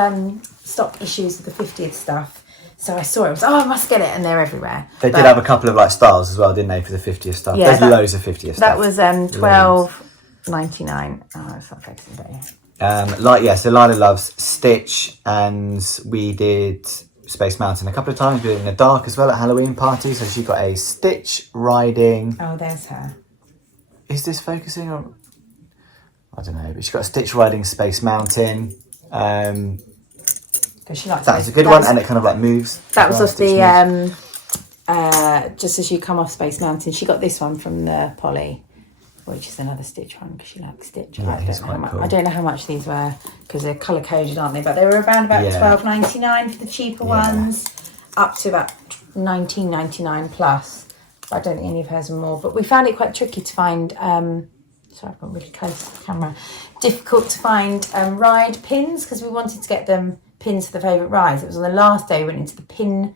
stock issues of the 50th stuff. So I saw it, I must get it, and they're everywhere. They did have a couple of styles as well, didn't they, for the 50th stuff? Yeah, there's loads of 50th stuff. That was $12.99. Oh, it's not fixing, but yeah. So Lila loves Stitch, and we did Space Mountain a couple of times. We did it in the dark as well at Halloween party. So she got a Stitch riding. Oh, there's her. Is this focusing on? I don't know, but she got a Stitch riding Space Mountain. because she likes. That was a good one, and it kind of like moves. That was off the just as you come off Space Mountain. She got this one from the Polly, which is another Stitch one because she likes Stitch. Yeah, I don't know how much these were because they're colour coded, aren't they? But they were around about $12.99 for the cheaper ones, up to about $19.99 plus. I don't think any of hers are more, but we found it quite tricky to find. Sorry, I've got really close to the camera. Difficult to find ride pins because we wanted to get them pins for the favourite rides. It was on the last day we went into the pin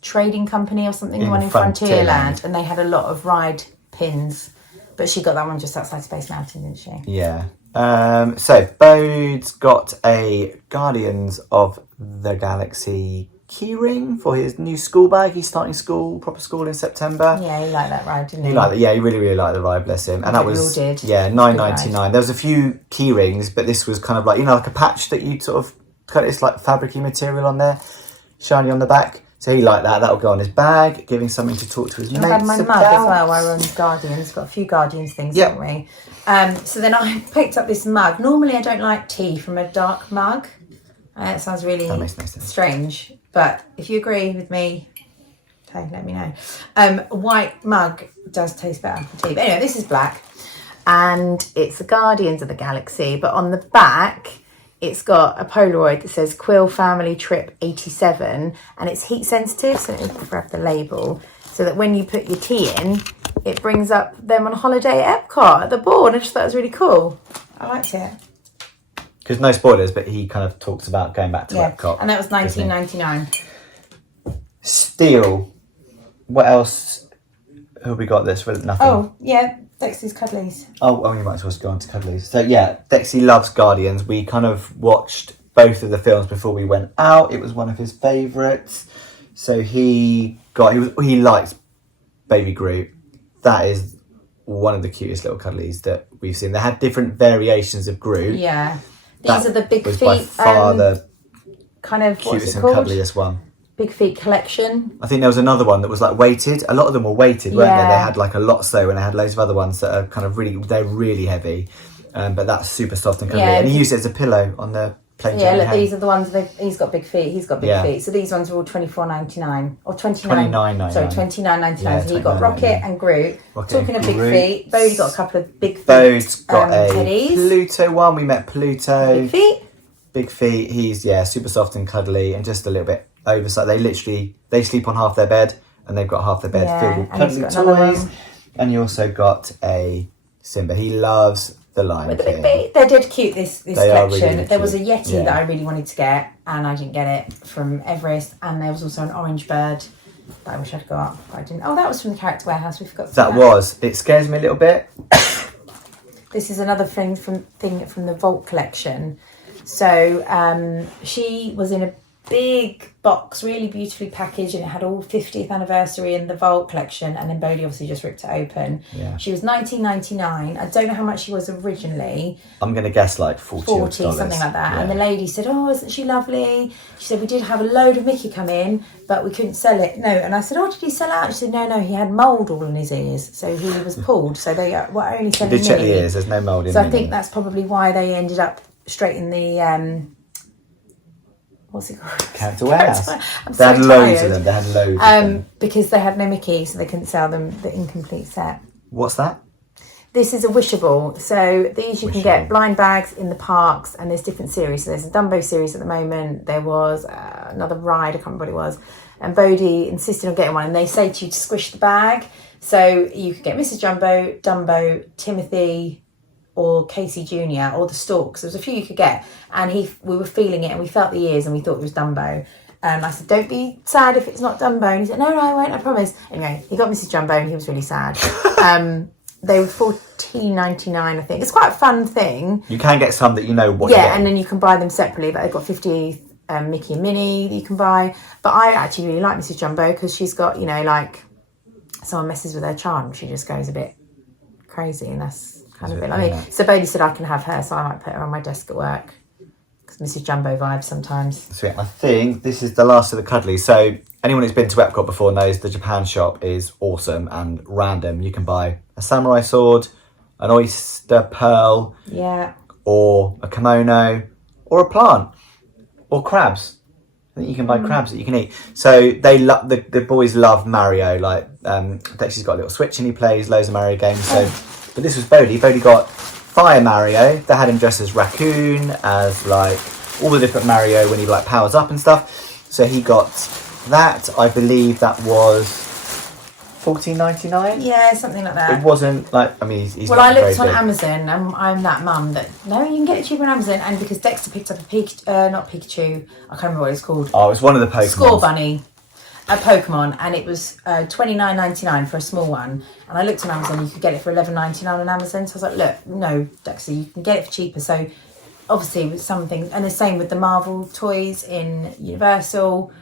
trading company or something, the one in Frontierland, and they had a lot of ride pins. But she got that one just outside Space Mountain, didn't she? Yeah. So Bode's got a Guardians of the Galaxy keyring for his new school bag. He's starting proper school in September. Yeah, he liked that ride, didn't he? He really, really liked the ride, bless him. And that was $9.99. There was a few key rings, but this was kind of like, like a patch that you sort of cut this like fabricy material on there, shiny on the back. So he liked that. That'll go on his bag, giving something to talk to his mates about. I had my mug as well while we're on Guardians. Got a few Guardians things, haven't we? So then I picked up this mug. Normally I don't like tea from a dark mug. It sounds really strange. But if you agree with me, okay, let me know. A white mug does taste better for tea. But anyway, this is black. And it's the Guardians of the Galaxy. But on the back, it's got a Polaroid that says Quill Family Trip 87. And it's heat sensitive, so let me grab the label. So that when you put your tea in, it brings up them on holiday at Epcot at the board. I just thought it was really cool. I liked it. Because no spoilers, but he kind of talks about going back to Epcot. And that was $19.99. Steel. What else have we got this with? Nothing. Oh, yeah. Dexy's Cuddlies. Oh, you might as well go on to Cuddlies. So, yeah, Dexy loves Guardians. We kind of watched both of the films before we went out. It was one of his favourites. So he likes Baby Groot. That is one of the cutest little Cuddlies that we've seen. They had different variations of Groot. Yeah. These are the big feet. By far the kind of cutest and cuddliest one. Big Feet collection. I think there was another one that was like weighted. A lot of them were weighted, weren't they? They had like a lot so, and they had loads of other ones that are kind of they're really heavy. But that's super soft and cuddly. Yeah, and he used it as a pillow on the plane. Yeah, look, these are the ones he's got big feet. He's got big feet. So these ones are all $24.99 or $29.99. Sorry, $29.99. Yeah, so he got Rocket and Groot. Talking of big feet, Bodie got a couple of big feet. Bode's got a teddies. Pluto one. We met Pluto. Big feet. Big feet. He's super soft and cuddly and just a little bit oversized. They sleep on half their bed and they've got half their bed filled with cuddly toys. And you also got a Simba. He loves the Lion King. They're dead cute, this collection. Really there was a Yeti that I really wanted to get and I didn't get it from Everest, and there was also an orange bird that I wish I'd got, but I didn't. Oh, that was from the Character Warehouse. We forgot to that was. It scares me a little bit. This is another thing from the Vault collection. So she was in a big box, really beautifully packaged, and it had all 50th anniversary in the Vault collection, and then Bodie obviously just ripped it open. Yeah. She was $19.99. I don't know how much she was originally. I'm going to guess like $40, something like that. Yeah. And the lady said, oh, isn't she lovely? She said, we did have a load of Mickey come in, but we couldn't sell it. No. And I said, oh, did he sell out? She said, no, he had mould all in his ears, so he was pulled. So they were only selling Minnie. Did check the ears, there's no mould in So I think that's probably why they ended up straight in the... what's it called? Character Warehouse. They had loads of them. Because they had no Mickey, so they couldn't sell them the incomplete set. What's that? This is a wishable. So these you can get blind bags in the parks, and there's different series. So there's a Dumbo series at the moment. There was another ride, I can't remember what it was. And Bodie insisted on getting one, and they say to you to squish the bag. So you could get Mrs. Jumbo, Dumbo, Timothy, or Casey Jr. or the Storks. There was a few you could get, and we were feeling it, and we felt the ears, and we thought it was Dumbo. I said, don't be sad if it's not Dumbo. And he said, no, I won't, I promise. Anyway, he got Mrs. Jumbo, and he was really sad. They were $14.99, I think. It's quite a fun thing. You can get some that you know what you're getting. And then you can buy them separately. But they've got 50 Mickey and Minnie that you can buy. But I actually really like Mrs. Jumbo because she's got, like, someone messes with her charm, she just goes a bit crazy, and that's kind of a bit like me. So Bodie said I can have her, so I might put her on my desk at work. Because Mrs. Jumbo vibes sometimes. Sweet. I think this is the last of the cuddlies. So anyone who's been to Epcot before knows the Japan shop is awesome and random. You can buy a samurai sword, an oyster pearl, yeah, or a kimono, or a plant, or crabs. think you can buy crabs that you can eat. So they love the boys love Mario. Like Dexy's got a little Switch and he plays loads of Mario games. So, but this was Bodhi. Bodhi got Fire Mario. They had him dressed as Raccoon, as like all the different Mario when he like powers up and stuff. So he got that. I believe that was $14.99. Yeah, something like that. It wasn't like, I mean, he's well, not I looked very on big. Amazon, and I'm that mum that no, you can get it cheaper on Amazon. And because Dexter picked up a not Pikachu, I can't remember what it's called. Oh, it was one of the Pokemon. Score Bunny, a Pokemon, and it was $29.99 for a small one. And I looked on Amazon, you could get it for $11.99 on Amazon. So I was like, look, no, Dexter, you can get it for cheaper. So obviously with some things, and the same with the Marvel toys in Universal.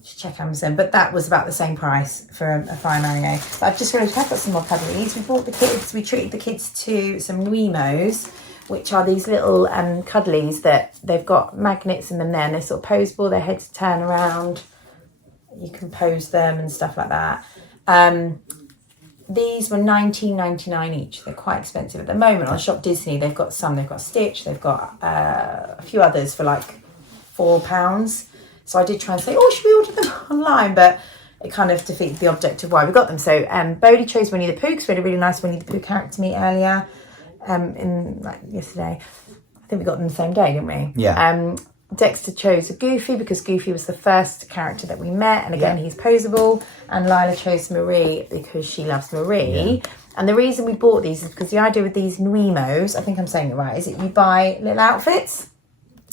Just check Amazon, but that was about the same price for a Fire Mario. But I've just realised I've got some more cuddlies. We treated the kids to some Nuimos, which are these little cuddlies that they've got magnets in them there, and they're sort of poseable. Their heads turn around. You can pose them and stuff like that. These were $19.99 each. They're quite expensive at the moment on Shop Disney. They've got Stitch. They've got a few others for like £4. So I did try and say, should we order them online? But it kind of defeated the object of why we got them. So Bodhi chose Winnie the Pooh because we had a really nice Winnie the Pooh character meet earlier in like yesterday. I think we got them the same day, didn't we? Yeah. Dexter chose a Goofy because Goofy was the first character that we met. And again, he's poseable. And Lila chose Marie because she loves Marie. Yeah. And the reason we bought these is because the idea with these Nuimos, I think I'm saying it right, is that you buy little outfits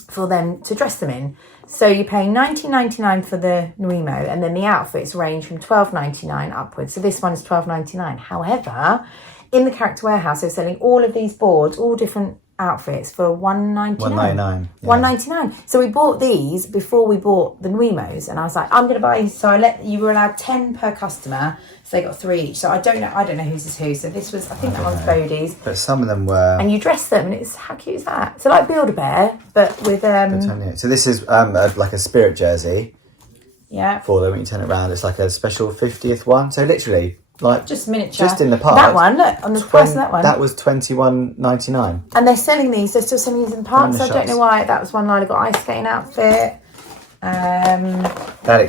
for them to dress them in. So you're paying $19.99 for the Nuimo, and then the outfits range from $12.99 upwards. So this one is $12.99. However, in the Character Warehouse, they're selling all of these boards, all different outfits for $1.99. $1.99. Yeah. $1.99. So we bought these before we bought the Nuimos, and I was like, I'm going to buy. So you were allowed 10 per customer. So they got 3 each. So I don't know whose is who. So this was, I think that one's Bodhi's. But some of them were. And you dress them, and it's how cute is that? So like Build-A-Bear, but with So this is like a spirit jersey. Yeah. For them, when you turn it around, it's like a special 50th one. So literally, like just miniature. Just in the park. That one, look on the price of that one. That was $21.99. And they're selling these. They're still selling these in the park. So I don't know why. That was one Lila got ice skating outfit.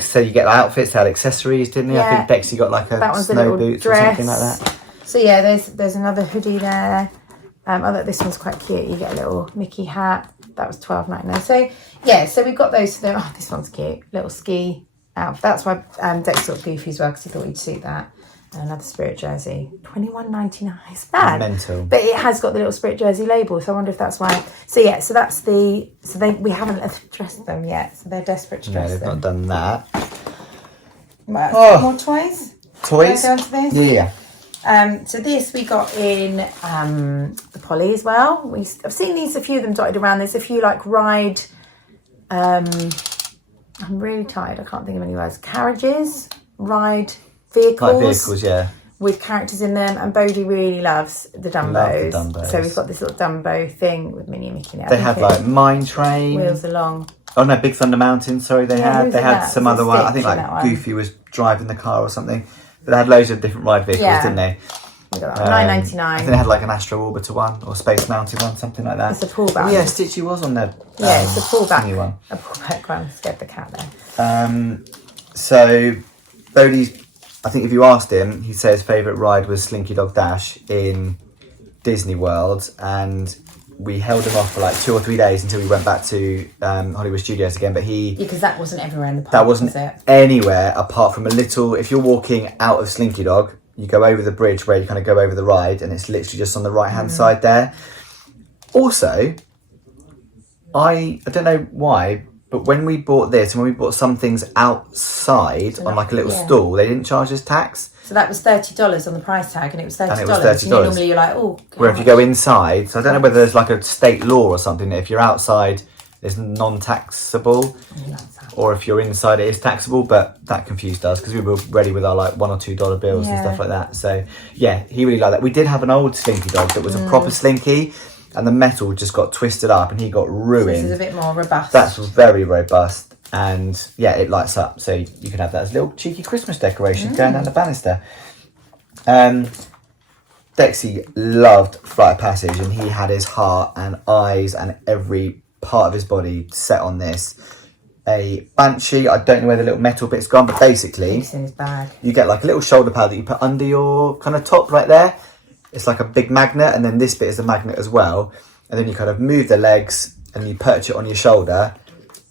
So you get outfits, they had accessories, didn't they? Yeah. I think Dexy got like a snow boots dress. Or something like that. So yeah, there's another hoodie there. Look, this one's quite cute. You get a little Mickey hat. That was $12.99. So yeah, so we've got those for them. Oh, this one's cute. Little ski outfit. That's why Dex got Goofy as well, because he thought he'd suit that. And another Spirit jersey. $21.99. It's bad. Mental. But it has got the little Spirit jersey label, so I wonder if that's why. So yeah, so that's we haven't dressed them yet, so they're desperate to dress them. No, they've not done that. More toys? Toys? Go on to this? Yeah. So this we got in the Polly as well. I've seen a few of them dotted around. There's a few like ride. I'm really tired. I can't think of any words. Carriages, ride vehicles. Like vehicles, yeah. With characters in them, and Bodhi really loves the Dumbos. So we've got this little Dumbo thing with Minnie and Mickey now. They had like Mine Train. Wheels Along. Oh no, Big Thunder Mountain. Sorry, they had some other one. I think like Goofy was driving the car or something. But they had loads of different ride vehicles, didn't they? We got that $9.99. I think they had like an Astro Orbiter one or Space Mountain one, something like that. It's a pullback. Oh, yeah, Stitchy was on there. Yeah, it's a pullback one. A pullback one. Scared the cat there. So Bodhi's, I think if you asked him, he'd say his favourite ride was Slinky Dog Dash in Disney World, and we held him off for like 2 or 3 days until we went back to Hollywood Studios again. But because that wasn't everywhere in the park. That wasn't anywhere apart from a little. If you're walking out of Slinky Dog, you go over the bridge where you kind of go over the ride, and it's literally just on the right hand side there. Also, I don't know why, but when we bought this and when we bought some things outside on like a little stall, they didn't charge us tax. So that was $30 on the price tag, and it was $30. And it was $30. And normally you're like, oh. Where if you go inside, so I don't know whether there's like a state law or something that if you're outside, it's non-taxable, or if you're inside, it is taxable. But that confused us because we were ready with our like $1 or $2 bills and stuff like that. So yeah, he really liked that. We did have an old Slinky Dog that was a proper Slinky, and the metal just got twisted up and he got ruined. So this is a bit more robust. That's very robust, and yeah, it lights up, so you can have that as a little cheeky Christmas decoration going down the banister. Dexy loved Flight of Passage, and he had his heart and eyes and every part of his body set on this. a banshee. I don't know where the little metal bit's gone, but basically it's in his bag. You get like a little shoulder pad that you put under your kind of top right there. It's like a big magnet, and then this bit is a magnet as well. And then you kind of move the legs and you perch it on your shoulder,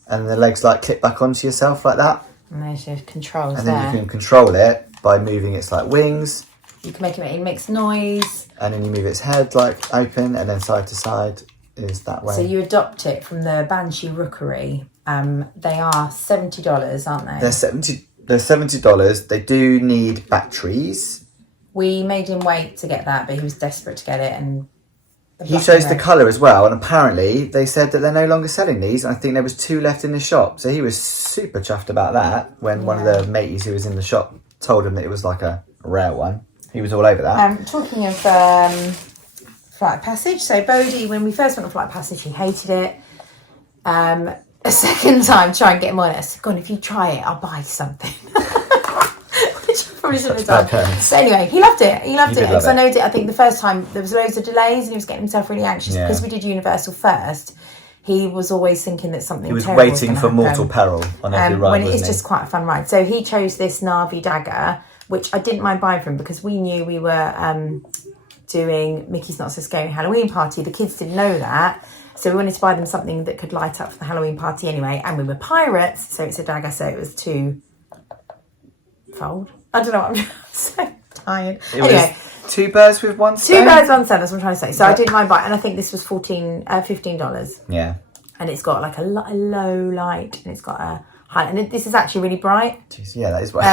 and the legs like clip back onto yourself like that. And there's your controls and then you can control it by moving its like wings. You can make it makes noise. And then you move its head like open, and then side to side is that way. So you adopt it from the Banshee Rookery. They are $70, aren't they? They're $70. They do need batteries. We made him wait to get that, but he was desperate to get it, and he chose the colour as well, and apparently they said that they're no longer selling these, and I think there was 2 left in the shop. So he was super chuffed about that when one of the mateys who was in the shop told him that it was like a rare one. He was all over that. Talking of Flight of Passage, so Bodhi, when we first went on Flight of Passage, he hated it. A second time, try and get him on it. I said, "God, if you try it, I'll buy something." Which I probably shouldn't have done. So anyway, he loved it. He loved it. Because I know I think the first time there was loads of delays and he was getting himself really anxious because we did Universal first. He was always thinking that something He was waiting for mortal peril on every ride, when it's just quite a fun ride. So he chose this Na'vi dagger, which I didn't mind buying from because we knew we were doing Mickey's Not So Scary Halloween Party. The kids didn't know that. So we wanted to buy them something that could light up for the Halloween party anyway. And we were pirates, so it's a dagger, so it was 2-fold. I don't know what I'm so tired. Anyway, 2 birds with one stone? 2 birds, 1 stone, that's what I'm trying to say. So I didn't mind buying, and I think this was $15. Yeah. And it's got like a low light, and it's got a high, and this is actually really bright. Jeez, yeah, that is what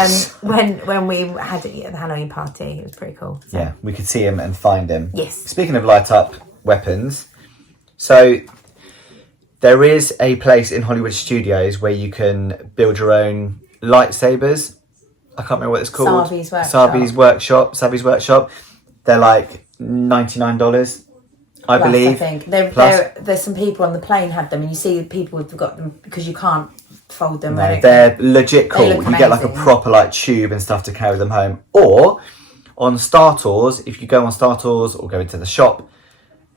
when we had it at the Halloween party, it was pretty cool. So. Yeah, we could see him and find him. Yes. Speaking of light up weapons, so there is a place in Hollywood Studios where you can build your own lightsabers. I can't remember what it's called. Savi's Workshop. They're like $99, I believe. I think there's some people on the plane had them, and you see people who've got them because you can't fold them. No, they're legit cool. You get like a proper like tube and stuff to carry them home. Or on Star Tours, if you go on Star Tours or go into the shop,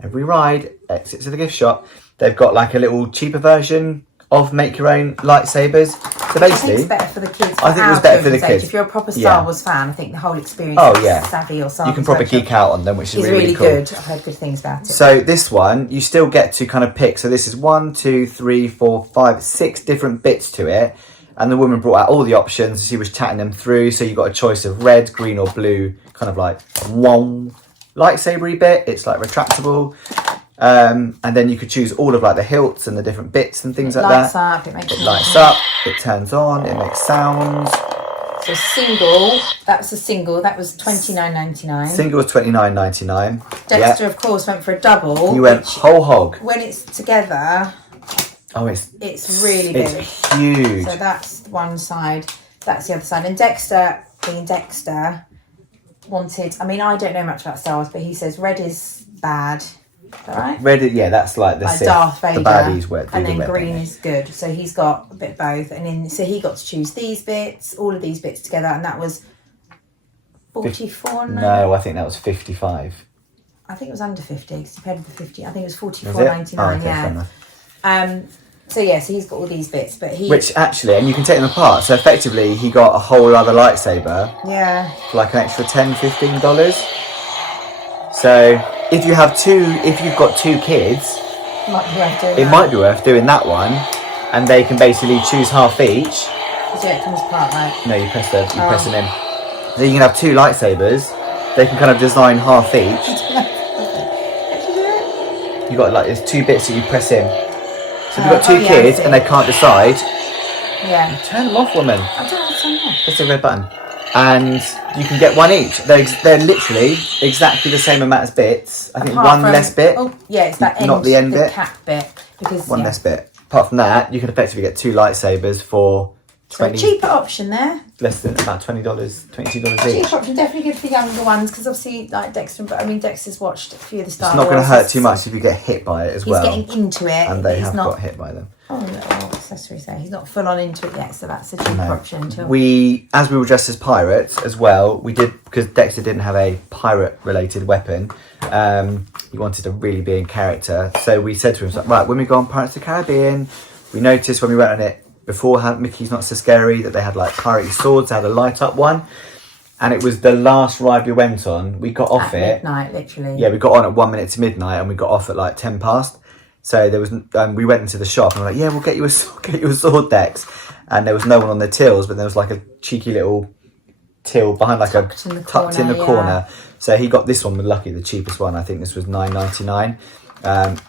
every ride exits to the gift shop. They've got like a little cheaper version of make your own lightsabers. So basically, I think it's better for the kids. I think it was better for the kids. If you're a proper Star Wars fan, I think the whole experience is Savvy or something. You can probably geek out on them, which is really cool. Good. I've heard good things about it. So this one, you still get to kind of pick. So this is 1, 2, 3, 4, 5, 6 different bits to it. And the woman brought out all the options. She was chatting them through. So you got a choice of red, green or blue, kind of like one lightsabery bit. It's like retractable. And then you could choose all of like the hilts and the different bits and things like that. It lights up, it turns on, it makes sounds. So single, that's a single, that was $29.99. Single was $29.99. Dexter, of course, went for a double. You went whole hog. When it's together, it's really big. It's huge. So that's one side, that's the other side. And Dexter, being Dexter, wanted, I mean, I don't know much about Star Wars, but he says red is bad. Is that right? Red, that's like the Sith, Darth Vader, the baddies wet, and then green is good. So he's got a bit of both, and then so he got to choose these bits, all of these bits together, and that was $44. No, I think that was $55. I think it was under 50 because he paid with the 50. I think it was $44.99. Yeah. So he's got all these bits, but which actually, and you can take them apart. So effectively, he got a whole other lightsaber. Yeah. For like an extra $10-15. So. If you've got 2 kids, it might be worth doing that one, and they can basically choose half each. So it comes apart, right? No, you press them in. So you can have 2 lightsabers. They can kind of design half each. You got like there's 2 bits that you press in. So if you've got 2 kids and they can't decide, turn them off, woman. I don't know what's on there. Press the red button. And you can get 1 each. They're literally exactly the same amount as bits. I think one less bit. Oh, yeah, it's that end, not the end bit. Cap bit. Because, one less bit. Apart from that, you can effectively get 2 lightsabers for $20. So a cheaper option there. Less than about $22 each. Cheaper option, definitely good for the younger ones because obviously, like Dexter, but I mean Dexter's watched a few of the Star Wars. It's not going to hurt too much if you get hit by it as well. He's getting into it, and they have got hit by them. Oh, little accessories there. He's not full on into it yet, so that's a cheaper option. As we were dressed as pirates as well, we did, because Dexter didn't have a pirate-related weapon. He wanted to really be in character, so we said to him, right, when we go on Pirates of the Caribbean, we noticed when we went on it before Mickey's Not So Scary, that they had like piratey swords. They had a light up one. And it was the last ride we went on. We got off at midnight, literally. Yeah, we got on at 1 minute to midnight, and we got off at like 10 past. So there was, we went into the shop and we're like, yeah, we'll get you a sword, Dex. And there was no one on the tills, but there was like a cheeky little till behind, like tucked in the corner. So he got this one with Lucky, the cheapest one. I think this was $9.99.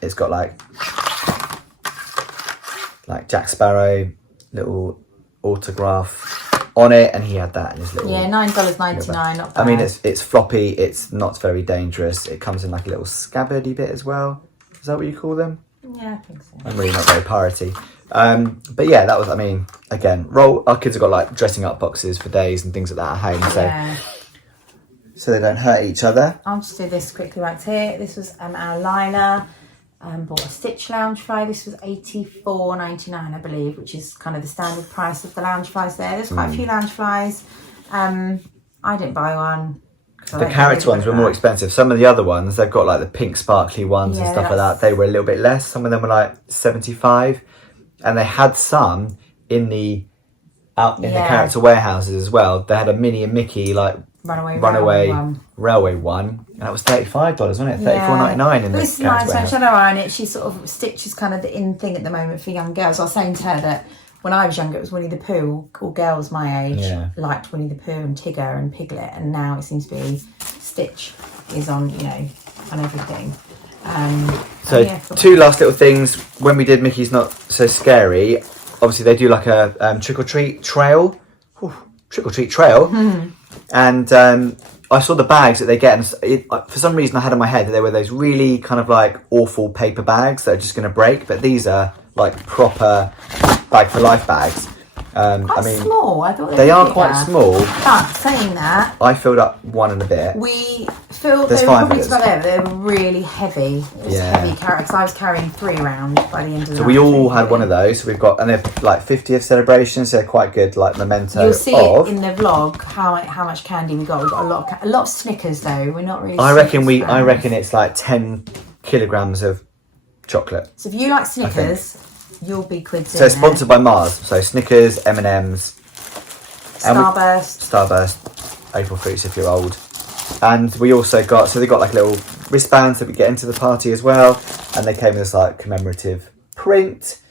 It's got like Jack Sparrow, little autograph on it, and he had that in his little... Yeah, $9.99, not bad. I mean, it's floppy, it's not very dangerous. It comes in like a little scabbardy bit as well. Is that what you call them? Yeah, I think so. I'm really not very piratey. But yeah, that was, I mean, again, our kids have got like dressing up boxes for days and things like that at home, so they don't hurt each other. I'll just do this quickly right here. This was our liner. Bought a Stitch lounge fly. This was $84.99, I believe, which is kind of the standard price of the lounge flies there. There's quite a few lounge flies. I didn't buy one. The character ones were more expensive. Some of the other ones, they've got like the pink sparkly ones and stuff like that. They were a little bit less. Some of them were like $75, and they had some in the character warehouses as well. They had a Minnie and Mickey like runaway railway one, and that was $35, wasn't it? $34.99 in the this character warehouse. Shadow Eye on it. She sort of Stitch is kind of the in thing at the moment for young girls. I was saying to her that when I was younger, it was Winnie the Pooh. All girls my age liked Winnie the Pooh and Tigger and Piglet, and now it seems to be Stitch is on, on everything. Two last little things. When we did Mickey's Not So Scary, obviously they do like a trick-or-treat trail. And I saw the bags that they get, and for some reason I had in my head that they were those really kind of like awful paper bags that are just going to break, but these are like proper bag for life bags. Small. I thought they are quite small. But saying that, I filled up one and a bit. We filled. They were probably together. They were really heavy. It was heavy carrots. I was carrying 3 around by the end of the night. So we all had one of those. So we've got, and they're like 50th celebrations. So they're quite good, like memento. You'll see it in the vlog how much candy we got. We got a lot of Snickers though. We're not really. I reckon it's like 10 kilograms of chocolate. So if you like Snickers, you'll be quids. So it's sponsored by Mars. So Snickers, M&Ms, Starburst, April Fruits if you're old. And we also got, so they got like little wristbands that we get into the party as well. And they came in this like commemorative print,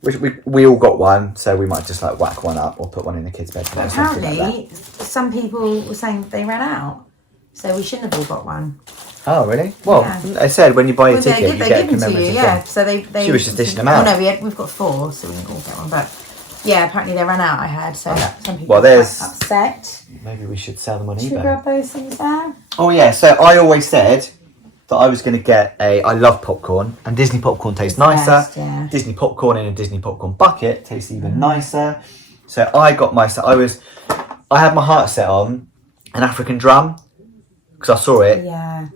which we all got one. So we might just like whack one up or put one in the kids' bed. But apparently, some people were saying they ran out. So we shouldn't have all got one. Oh, really? Well, I said when you buy a ticket, you get a commemorative thing. So they she was just dishing them out. Oh, no, we've got 4, so we didn't all get one. But yeah, apparently they ran out, I heard. So some people were quite upset. Maybe we should sell them on eBay. Should we grab those things there? Oh, yeah. So I always said that I was going to get I love popcorn, and Disney popcorn tastes nicer. Disney popcorn in a Disney popcorn bucket tastes even nicer. So I got I had my heart set on an African drum, because I saw it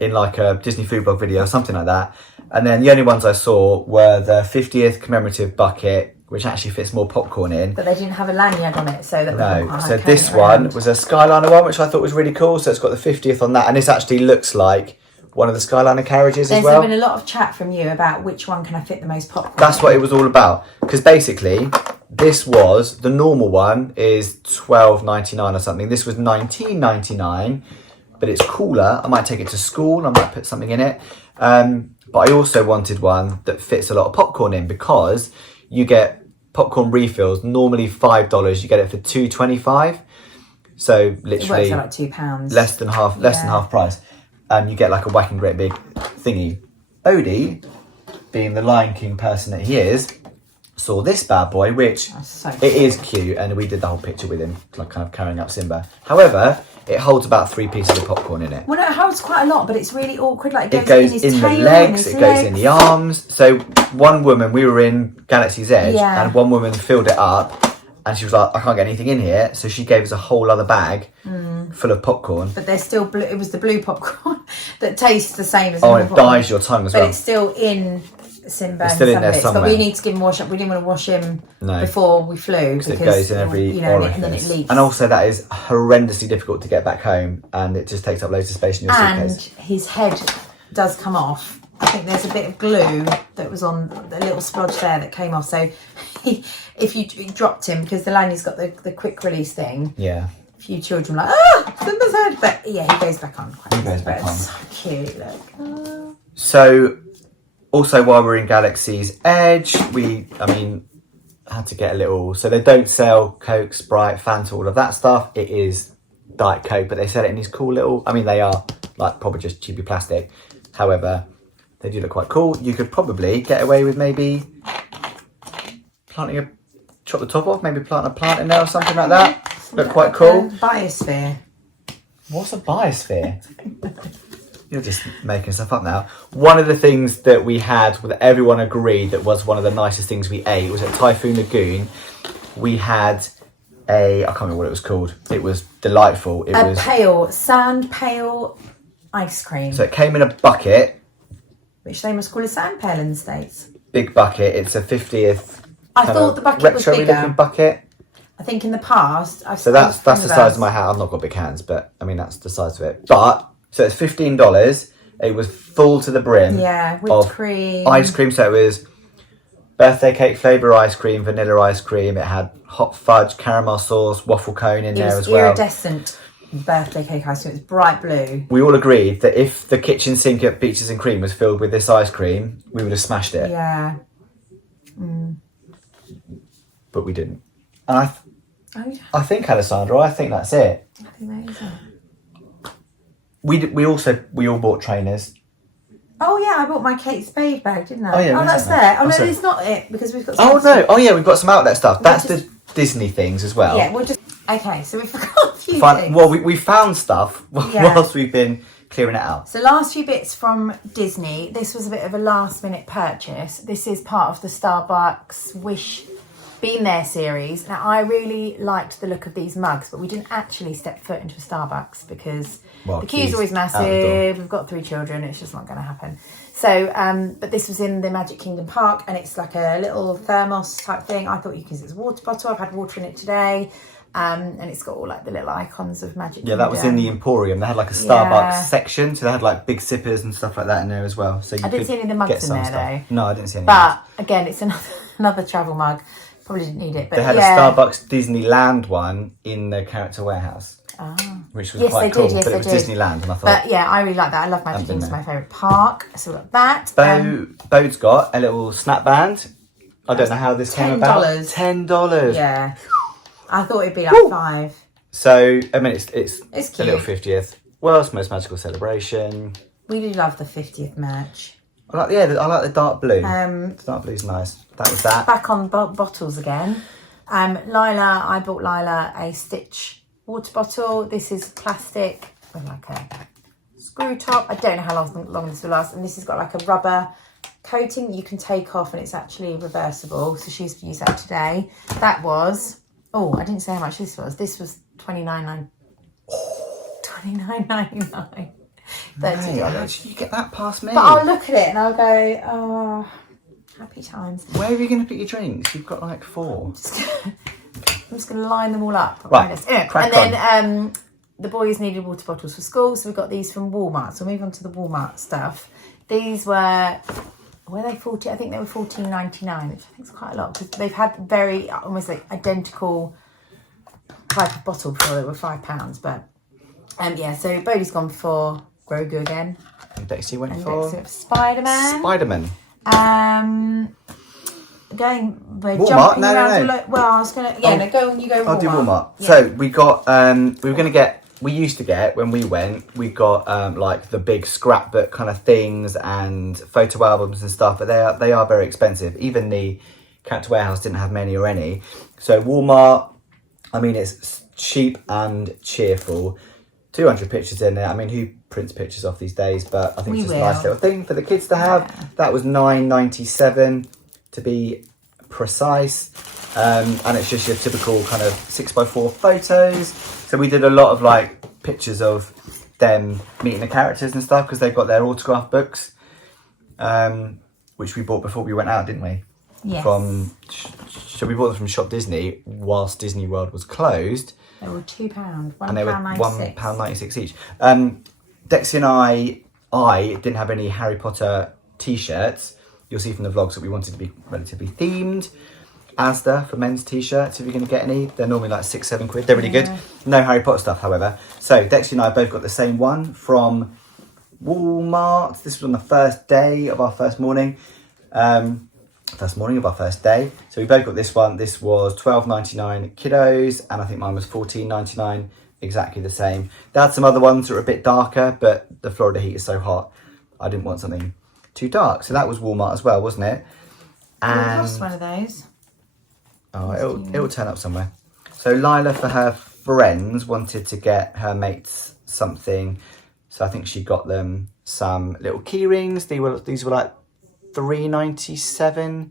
in like a Disney food blog video or something like that. And then the only ones I saw were the 50th commemorative bucket, which actually fits more popcorn in. But they didn't have a lanyard on it, so that no. So this one was a Skyliner one, which I thought was really cool. So it's got the 50th on that, and this actually looks like one of the Skyliner carriages as well. There's been a lot of chat from you about which one can I fit the most popcorn. That's what it was all about, because basically this was the normal one is $12.99 or something. This was $19.99. But it's cooler. I might take it to school. I might put something in it. But I also wanted one that fits a lot of popcorn in, because you get popcorn refills, normally $5. You get it for $2.25. So literally it works out like £2. Less than half price. And you get like a whacking great big thingy. Bodhi, being the Lion King person that he is, saw this bad boy, which it is cute, and we did the whole picture with him, like kind of carrying up Simba. However, it holds about 3 pieces of popcorn in it. Well, no, it holds quite a lot, but it's really awkward. Like it goes in the legs, it goes in the arms. So one woman, we were in Galaxy's Edge, and one woman filled it up, and she was like, I can't get anything in here. So she gave us a whole other bag full of popcorn. But they're still blue. It was the blue popcorn that tastes the same as and it dyes your tongue as well. But it's still in Simba and still in there somewhere. But we need to give him a wash up. We didn't want to wash him before we flew, because it goes in every orifice. And then it leaks. And also that is horrendously difficult to get back home, and it just takes up loads of space in your suitcase. And his head does come off I think there's a bit of glue that was on the little splodge there that came off. So if you dropped him, because the lanyard's got the quick release thing. Yeah. A few children were like, Simba's head. But yeah, he goes back on. He goes back on. So cute, look. Oh. So, also while we're in Galaxy's Edge, had to get a little... So they don't sell Coke, Sprite, Fanta, all of that stuff. It is Diet Coke, but they sell it in these cool little... they are like probably just cheapy plastic. However, they do look quite cool. You could probably get away with maybe chop the top off, maybe plant a plant in there or something like that. Look quite cool. Biosphere. What's a biosphere? You're just making stuff up now. One of the things that we had, that everyone agreed that was one of the nicest things we ate, was at Typhoon Lagoon. We had I can't remember what it was called. It was delightful. It was sand pale ice cream. So it came in a bucket. Which they must call a sand pail in the States. Big bucket. It's a 50th. I thought the bucket was bigger. Retro-looking bucket. I think in the past... So that's the size of my hat. I've not got big hands, but that's the size of it. But... So it's $15. It was full to the brim. Yeah, whipped cream. Ice cream. So it was birthday cake flavour ice cream, vanilla ice cream. It had hot fudge, caramel sauce, waffle cone in there as well. It was iridescent birthday cake ice cream. It was bright blue. We all agreed that if the kitchen sink at Beaches and Cream was filled with this ice cream, we would have smashed it. Yeah. Mm. But we didn't. And I think, Alessandro, I think that's it. I think that is it. We all bought trainers. Oh yeah, I bought my Kate Spade bag, didn't I? Oh yeah, that's there. Oh no, it's not it because we've got. Oh no! Oh yeah, we've got some outlet stuff. That's the Disney things as well. Yeah, we'll just. Okay, so we've got a few things. Well, we found stuff whilst we've been clearing it out. So last few bits from Disney. This was a bit of a last minute purchase. This is part of the Starbucks Wish Been There series. Now I really liked the look of these mugs, but we didn't actually step foot into a Starbucks because the queue's always massive. We've got 3 children. It's just not going to happen. So, but this was in the Magic Kingdom Park, and it's like a little thermos type thing. I thought you could use it as a water bottle. I've had water in it today. And it's got all like the little icons of Magic Kingdom. Yeah, that was in the Emporium. They had like a Starbucks section, so they had like big sippers and stuff like that in there as well. So I didn't see any of the mugs in there though. No, I didn't see any. But again, it's another travel mug. Probably didn't need it. But they had a Starbucks Disneyland one in the character warehouse. Which was quite cool. But it was Disneyland, and I thought. But yeah, I really like that. I love Magic Kingdom. It's my favourite park. So we've got that. Bo's got a little snap band. I don't know how this came about. $10. Yeah. I thought it'd be like 5. So it's cute. The little 50th World's Most Magical Celebration. We do love the 50th merch. I like the dark blue. The dark blue's nice. That was that. Back on bottles again. I bought Lila a Stitch water bottle. This is plastic with like a screw top. I don't know how long this will last. And this has got like a rubber coating that you can take off, and it's actually reversible. So she's used that today. That was... Oh, I didn't say how much this was. This was $29.99. $30. You get that past me. But I'll look at it and I'll go, oh, happy times. Where are you going to put your drinks? You've got like 4. I'm just going to line them all up. Right. Anyway, and then the boys needed water bottles for school, so we got these from Walmart. So we'll move on to the Walmart stuff. These were they 40? I think they were $14.99, which I think is quite a lot because they've had very almost like identical type of bottle before. They were £5, but so Bodhi's gone for Grogu again. And Dexy went for Spider-Man. Walmart? No. Well, I was gonna. Yeah, no. Go. You go. Walmart. I'll do Walmart. Yeah. So we got. We used to get when we went. We got like the big scrapbook kind of things and photo albums and stuff. But they are very expensive. Even the Character Warehouse didn't have many or any. So Walmart. It's cheap and cheerful. 200 pictures in there. Who prints pictures off these days? But I think it's just a nice little thing for the kids to have. Yeah. That was $9.97 to be precise. And it's just your typical kind of 6x4 photos. So we did a lot of like pictures of them meeting the characters and stuff because they've got their autograph books, which we bought before we went out, didn't we? Yes. So we bought them from Shop Disney whilst Disney World was closed. They were £2, and they were £1.96 each. Dexy and I didn't have any Harry Potter t-shirts. You'll see from the vlogs that we wanted to be relatively themed. Asda for men's t-shirts, if you're going to get any. They're normally like £6-7. They're really good. No Harry Potter stuff, however. So Dexter and I both got the same one from Walmart. This was on the first day of our first morning. First morning of our first day. So we both got this one. This was $12.99 kiddos, and I think mine was $14.99. Exactly the same. They had some other ones that were a bit darker, but the Florida heat is so hot, I didn't want something too dark. So that was Walmart as well, wasn't it? And I lost one of those. Oh, it'll turn up somewhere. So Lila, for her friends, wanted to get her mates something. So I think she got them some little key rings. These were like $3.97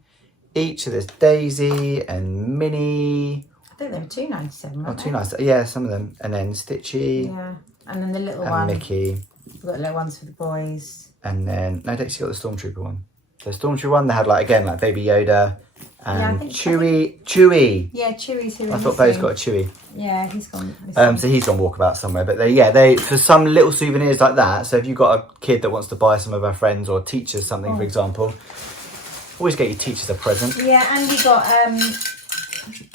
each. So there's Daisy and Minnie. I think they were $2.97. Oh, $2.97. Yeah, some of them. And then Stitchy. Yeah. And then the little and one. Mickey. We've got little ones for the boys. And then, no, Dixie got the Stormtrooper one. The Stormtrooper one, they had like Baby Yoda and Chewie. Yeah, Chewie's here. I thought Bo's got a Chewie. Yeah, he's gone. So he's gone walkabout somewhere. But they for some little souvenirs like that. So if you've got a kid that wants to buy some of our friends or teachers something, for example, always get your teachers a present. Yeah, and we got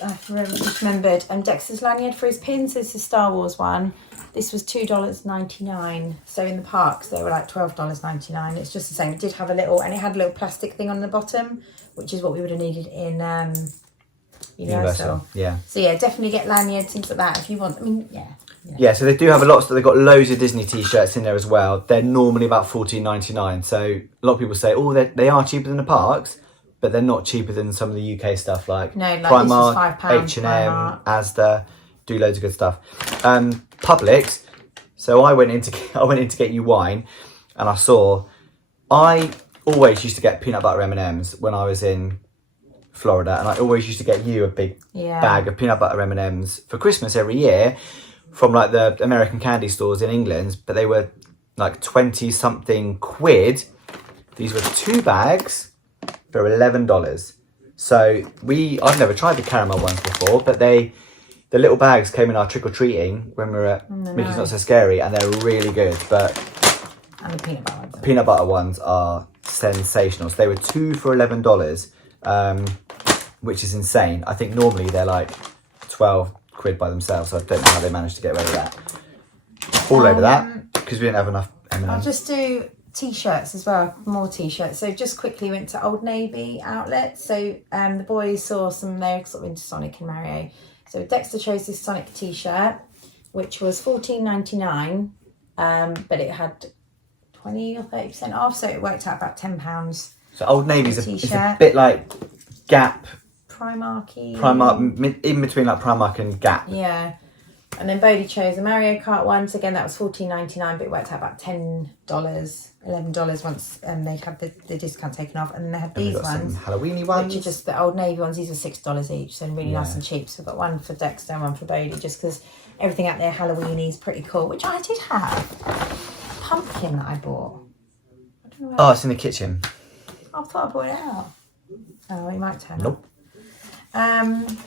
I've just remembered Dexter's lanyard for his pins. This is the Star Wars one. This was $2.99. So in the parks they were like $12.99. It's just the same. It did have a little, and it had a little plastic thing on the bottom, which is what we would have needed in Universal. Yeah. So yeah, definitely get lanyards, things like that if you want. I mean, yeah. Yeah, so they do have they've got loads of Disney t-shirts in there as well. They're normally about $14.99. So a lot of people say, oh, they are cheaper than the parks, but they're not cheaper than some of the UK stuff like Primark, H&M, Asda. Do loads of good stuff. Publix. So I went in to get you wine, and I always used to get peanut butter M&Ms when I was in Florida, and I always used to get you a big bag of peanut butter M&Ms for Christmas every year from like the American candy stores in England, but they were like 20 something quid. These were 2 bags for $11. So I've never tried the caramel ones before, but the little bags came in our trick-or-treating when we were at Mickey's Not So Scary, and they're really good. But and the peanut butter ones are sensational. So they were 2 for $11, which is insane. I think normally they're like 12 quid by themselves. So I don't know how they managed to get away with that. All over that, because we didn't have enough M&Ms. I'll just do t-shirts as well, more t-shirts. So just quickly went to Old Navy outlet. So the boys saw some, they're sort of into Sonic and Mario. So Dexter chose this Sonic t-shirt, which was $14.99, but it had 20 or 30% off, so it worked out about £10. So Old Navy's it's a bit like Gap, Primark, in between like Primark and Gap. Yeah. And then Bodie chose a Mario Kart one. So again, that was $14.99, but it worked out about $10, $11 once they had the discount taken off. And then they had these ones, Halloweeny ones, which are just the Old Navy ones. These are $6 each, so really nice and cheap. So we've got one for Dexter and one for Bodie, just because everything out there Halloweeny is pretty cool. Which I did have a pumpkin that I bought. I don't know where. Oh, it's in the kitchen. I thought I brought it out. Oh, it might turn up. Nope.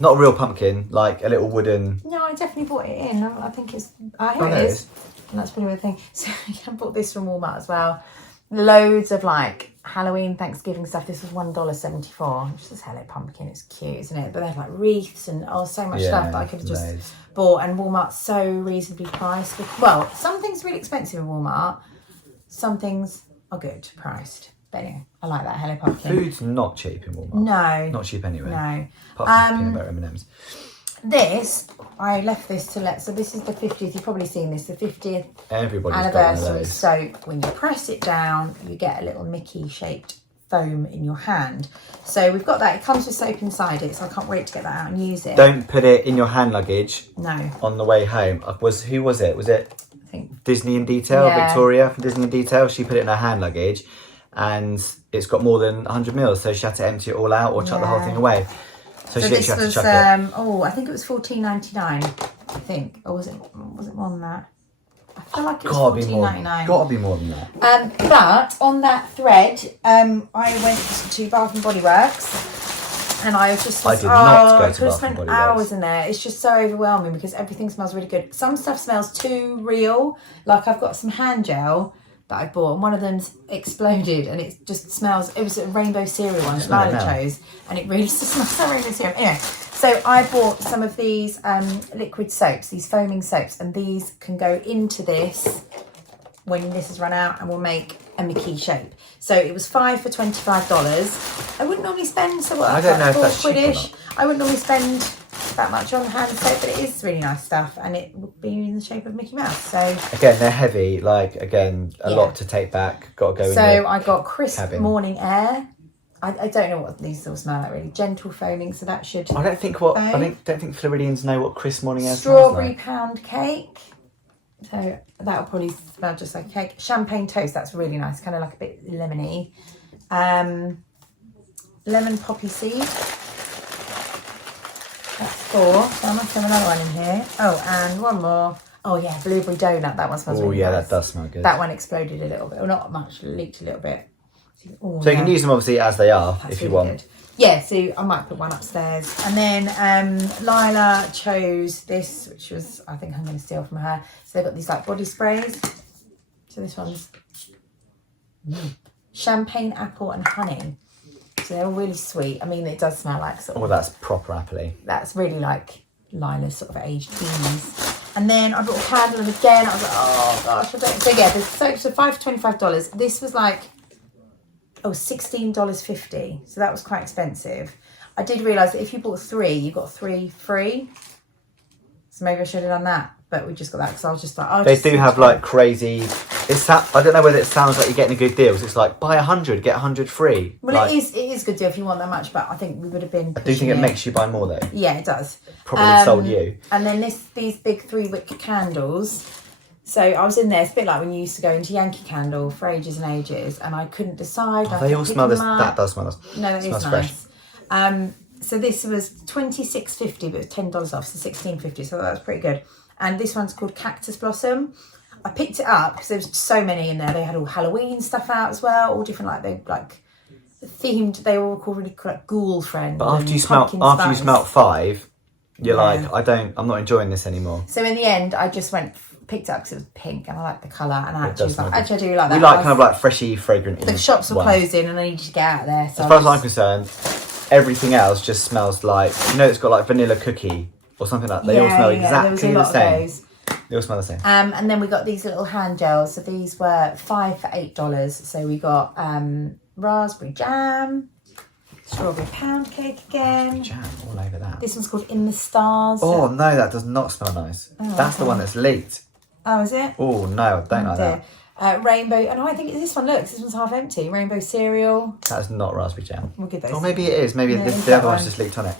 Not a real pumpkin, like a little wooden. No, I definitely bought it in. I think it's. Here it is. And that's probably the thing. So I bought this from Walmart as well. Loads of like Halloween, Thanksgiving stuff. This was $1.74. Which is Hello Pumpkin. It's cute, isn't it? But they have like wreaths and so much stuff that I could have just bought. And Walmart's so reasonably priced. Well, some things are really expensive in Walmart. Some things are good priced. But anyway, I like that Hello Pumpkin. Food's not cheap in Walmart. No. Not cheap anyway. No. Apart from peanut butter M&Ms. This, I left this to so this is the 50th, you've probably seen this, the 50th anniversary. So when you press it down, you get a little Mickey shaped foam in your hand. So we've got that. It comes with soap inside it, so I can't wait to get that out and use it. Don't put it in your hand luggage. No. On the way home. Who was it? Was it I think Disney in Detail? Yeah. Victoria from Disney in Detail. She put it in her hand luggage, and it's got more than 100 mils, so she had to empty it all out or chuck the whole thing away. So she this had was, to chuck it. I think it was $14.99, I think. Or was it more than that? I feel like it was $14.99. Gotta be more than that. But on that thread, I went to Bath and Body Works, and I was just I did not go to could have Bath spent and Body hours Works. in there. It's just so overwhelming because everything smells really good. Some stuff smells too real. Like I've got some hand gel that I bought, and one of them's exploded, and it just smells. It was a rainbow cereal one that Lila chose, and it really just smells like rainbow cereal. Anyway, so I bought some of these liquid soaps, these foaming soaps, and these can go into this when this has run out, and will make a Mickey shape. So it was 5 for $25. I wouldn't normally spend I don't know if that's cheap or not. I wouldn't normally spend that much on hand soap, but it is really nice stuff, and it would be in the shape of Mickey Mouse. So again, they're heavy. Like again, a lot to take back. Got to go. So I got crisp morning air. I don't know what these all smell like really. Gentle foaming, so that should. I don't think Floridians know what crisp morning air Strawberry smells like. pound cake. So that'll probably smell just like cake. Champagne toast, that's really nice, kind of like a bit lemony. Lemon poppy seed. That's 4. So I must have another one in here. Oh, and one more. Oh yeah, blueberry donut. That one smells really nice. That does smell good. That one exploded a little bit. Well, not much, leaked a little bit. So you can use them obviously as they are if you want. Good. Yeah, so I might put one upstairs. And then Lila chose this, which was, I think I'm going to steal from her. So they've got these like body sprays. So this one's champagne, apple and honey. So they're all really sweet. I mean, it does smell like sort of... Oh, that's proper apple-y. That's really like Lila's sort of aged teens. And then I bought a candle, and again, I was like, oh gosh, I don't... So yeah, the soaps are $5 to $25. This was like... $16.50, so that was quite expensive. I did realise that if you bought 3, you got 3 free. So maybe I should have done that, but we just got that because I was just like, they do have like crazy. I don't know whether it sounds like you're getting a good deal. It's like buy 100, get 100 free. Well, like, it is a good deal if you want that much, but I think we would have been. I do think it makes you buy more though. Yeah, it does. Probably sold you. And then these big 3-wick candles. So I was in there, it's a bit like when you used to go into Yankee Candle for ages and ages, and I couldn't decide. They all smell this. That does smell nice. No, that is nice. So this was $26.50, but it was $10 off, so $16.50. So that was pretty good. And this one's called Cactus Blossom. I picked it up because there was so many in there. They had all Halloween stuff out as well, all different themed. They all called really cool, like Ghoul Friend. But after you smelt 5, you're like, I'm not enjoying this anymore. So in the end, I just picked it up because it was pink and I like the colour, and I actually I do like that. We like kind of like freshy, fragrant. The shops were closing and I needed to get out of there. So as far as I'm concerned, everything else just smells like, it's got like vanilla cookie or something like that. They all smell exactly the same. They all smell the same. And then we got these little hand gels. So these were 5 for $8. So we got raspberry jam, strawberry pound cake again. Jam all over that. This one's called In the Stars. Oh no, that does not smell nice. That's the one that's leaked. Oh, is it? Oh no, I don't like that. Rainbow, and I think this one looks. This one's half empty. Rainbow cereal. That's not raspberry jam. We'll give those. Or maybe it is. Maybe the other one's just leaked on it.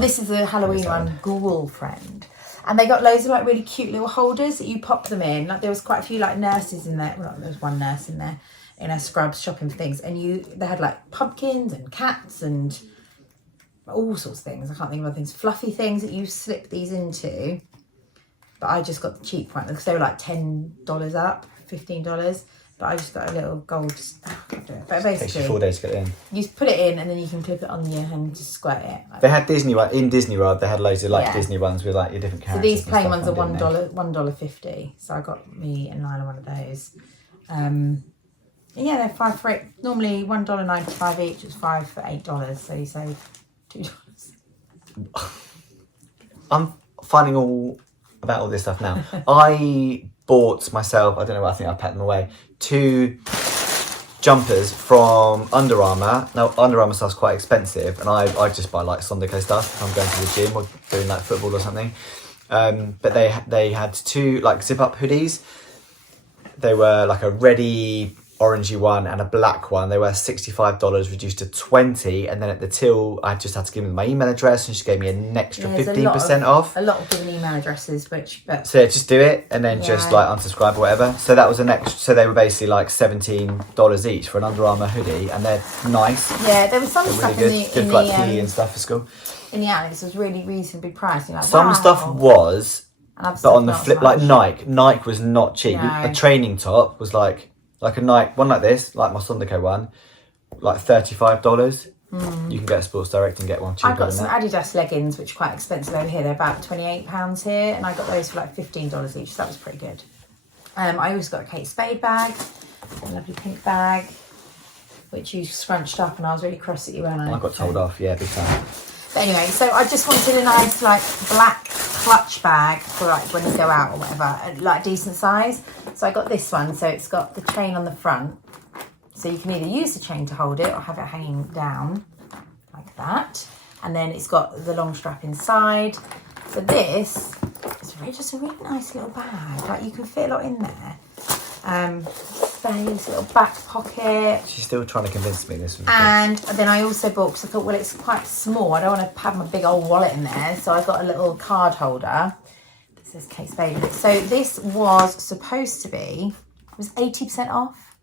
This is the Halloween one, Ghoul Friend. And they got loads of like really cute little holders that you pop them in. Like there was quite a few like nurses in there. Well, there was one nurse in there in her scrubs shopping for things, and they had like pumpkins and cats and all sorts of things. I can't think of other things. Fluffy things that you slip these into. But I just got the cheap one because they were like $10 up, $15. But I just got a little gold. But basically, it takes you 4 days to get it in. You put it in and then you can clip it on your hand and just squirt it. They had Disney in Disney World. They had loads of Disney ones with like your different characters. So these plain ones are $1.50. So I got me and Lila one of those. They're 5 for $8. Normally $1.95 each. It's 5 for $8. So you save $2. I'm finding all about all this stuff now. I bought myself, I don't know, I think I packed them away, 2 jumpers from Under Armour. Now Under Armour stuff's quite expensive, and I just buy like Sondico stuff if I'm going to the gym or doing like football or something. But they had 2 like zip up hoodies. They were like a reddy orangey one and a black one. They were $65 reduced to $20, and then at the till I just had to give them my email address and she gave me an extra 15% off. A lot of giving email addresses, so just do it and then just like unsubscribe or whatever. So that was an extra. So they were basically like $17 each for an Under Armour hoodie, and they're nice. Yeah, there was some stuff really good for like PE and stuff for school. In the outlets was really reasonably priced. Like, some stuff was, but on the flip, like Nike was not cheap. No. A training top was like a Nike one like this, like my Sondico one, like $35. You can get a Sports Direct and get one cheaper. I got some Adidas leggings, which are quite expensive over here. They're about £28 here, and I got those for like $15 each. So that was pretty good. I also got a Kate Spade bag, a lovely pink bag, which you scrunched up, and I was really cross at you, weren't I? I got told off, yeah, big time. But anyway, so I just wanted a nice like black clutch bag for like when you go out or whatever, like decent size. So I got this one. So it's got the chain on the front, so you can either use the chain to hold it or have it hanging down like that. And then it's got the long strap inside. So this is really just a really nice little bag. Like you can fit a lot in there. Space, little back pocket. She's still trying to convince me this was and then I also bought, because I thought, well, it's quite small, I don't want to have my big old wallet in there, so I got a little card holder that says Kate Spade. So this was supposed to be, it was 80% off.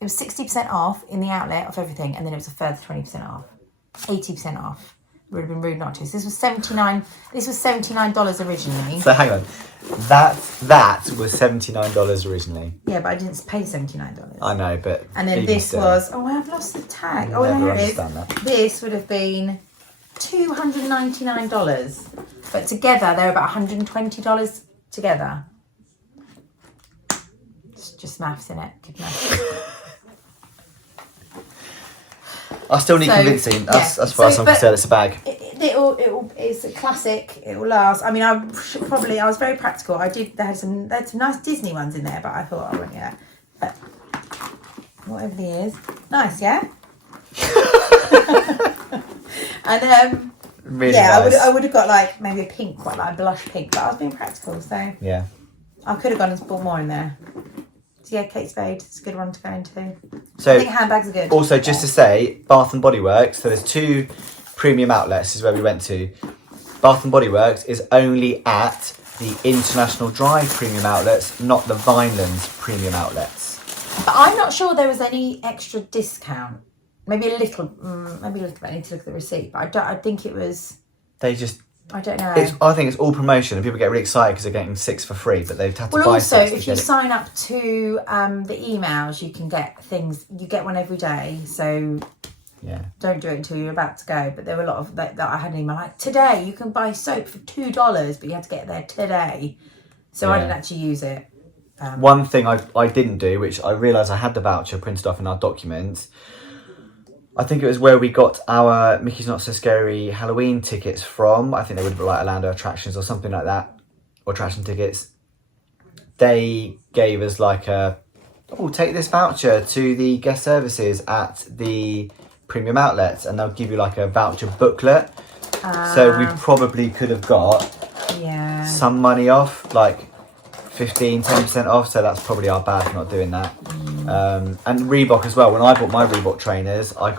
It was 60% off in the outlet of everything, and then it was a further 20% off. 80% off. It would have been rude not to. So this was $79 originally. So hang on. That was $79 originally. Yeah, but I didn't pay $79. I know, but and then this was, oh, I've lost the tag. Oh, there it is. That. This would have been $299, but together they're about $120 together. It's just maths, innit? Good maths. I still need convincing. As far as I'm concerned, it's a bag. It's a classic. It will last. I mean, I was very practical. They had some nice Disney ones in there, but I thought I won't get that. But whatever the is, nice, yeah. And really nice. I would have got like maybe a pink, quite like a blush pink, but I was being practical, so yeah. I could have gone and bought more in there. So yeah, Kate Spade, it's a good one to go into. So I think handbags are good. Also, just to say, Bath and Body Works. So there's 2 premium outlets. This is where we went to. Bath and Body Works is only at the International Drive premium outlets, not the Vineland premium outlets. But I'm not sure there was any extra discount. Maybe a little. Maybe a little bit. I need to look at the receipt, but I think it was. I don't know. I think it's all promotion, and people get really excited because they're getting 6 for free, but they've had to buy 6. Well, also, if you sign up to the emails, you can get things. You get one every day, so yeah, don't do it until you're about to go. But there were a lot of that I had an email like, today you can buy soap for $2, but you had to get it there today. So I didn't actually use it. One thing I didn't do, which I realised I had the voucher printed off in our documents. I think it was where we got our Mickey's Not So Scary Halloween tickets from. I think they would have been like Orlando Attractions or something like that. Or attraction tickets. They gave us like take this voucher to the guest services at the premium outlets, and they'll give you like a voucher booklet. So we probably could have got some money off, like 10% off. So that's probably our bad for not doing that. And Reebok as well. When I bought my Reebok trainers, I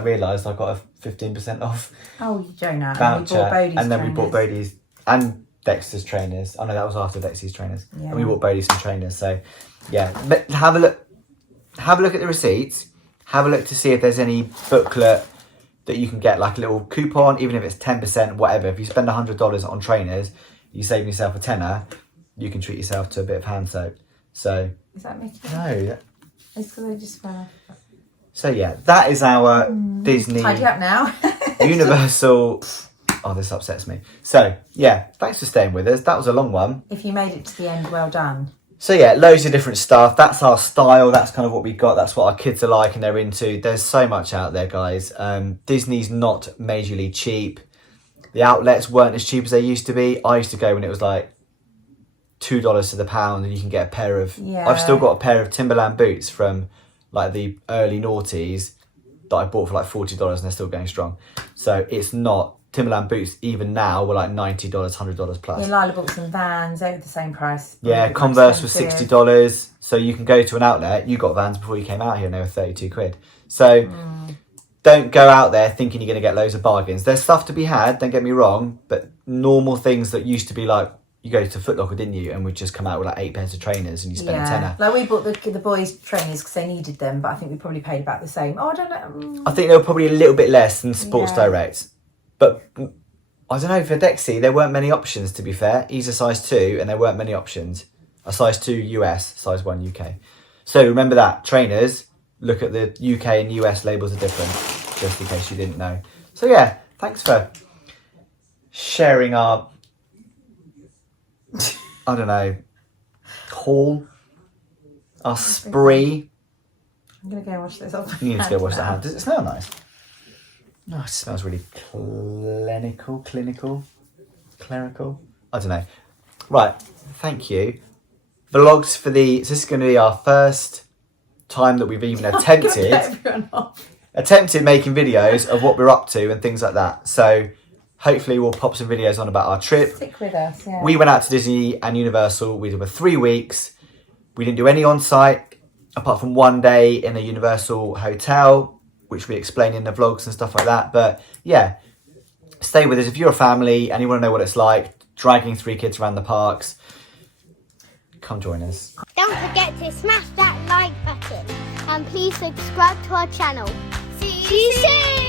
realised I got a 15% off. Oh, Jonah! Voucher, and then trainers. we bought Bodie's and Dexter's trainers. Oh no, that was after Dexter's trainers. Yeah. And we bought Bodie's some trainers. So yeah, but have a look at the receipts. Have a look to see if there's any booklet that you can get, like a little coupon, even if it's 10%, whatever. If you spend $100 on trainers, you save yourself a tenner. You can treat yourself to a bit of hand soap. So is that Mickey? No. It's because I just fell. So yeah, that is our Disney tidy up now. Universal. Oh, this upsets me. So yeah, thanks for staying with us. That was a long one. If you made it to the end, well done. So yeah, loads of different stuff. That's our style. That's kind of what we got. That's what our kids are like and they're into. There's so much out there, guys. Disney's not majorly cheap. The outlets weren't as cheap as they used to be. I used to go when it was like $2 to the pound, and you can get a pair of. Yeah. I've still got a pair of Timberland boots from like the early noughties that I bought for like $40, and they're still going strong. So it's not. Timberland boots even now were like $90, $100 plus. Yeah, Lila bought some Vans, they were the same price. Yeah, Converse was $60. So you can go to an outlet. You got Vans before you came out here, and they were 32 quid. So don't go out there thinking you're going to get loads of bargains. There's stuff to be had, don't get me wrong, but normal things that used to be like, you go to Foot Locker, didn't you? And we'd just come out with like 8 pairs of trainers and you spend a tenner. Like we bought the boys' trainers because they needed them, but I think we probably paid about the same. Oh, I don't know. I think they were probably a little bit less than Sports Direct. But I don't know, for Dexy, there weren't many options, to be fair. He's a size 2 and there weren't many options. A size 2 US, size 1 UK. So remember that. Trainers, look at the UK and US labels are different, just in case you didn't know. So yeah, thanks for sharing our, I don't know, haul, our spree. I'm going to go wash this off. You need to go wash that hand. Does it smell nice? Oh, it smells really clerical. I don't know. Right, thank you. Vlogs for the... So this is going to be our first time that we've even attempted making videos of what we're up to and things like that. So hopefully we'll pop some videos on about our trip. Stick with us, yeah. We went out to Disney and Universal. We did 3 weeks. We didn't do any on-site apart from one day in a Universal hotel, which we explain in the vlogs and stuff like that. But yeah, stay with us. If you're a family and you want to know what it's like dragging 3 kids around the parks, come join us. Don't forget to smash that like button and please subscribe to our channel. See you soon!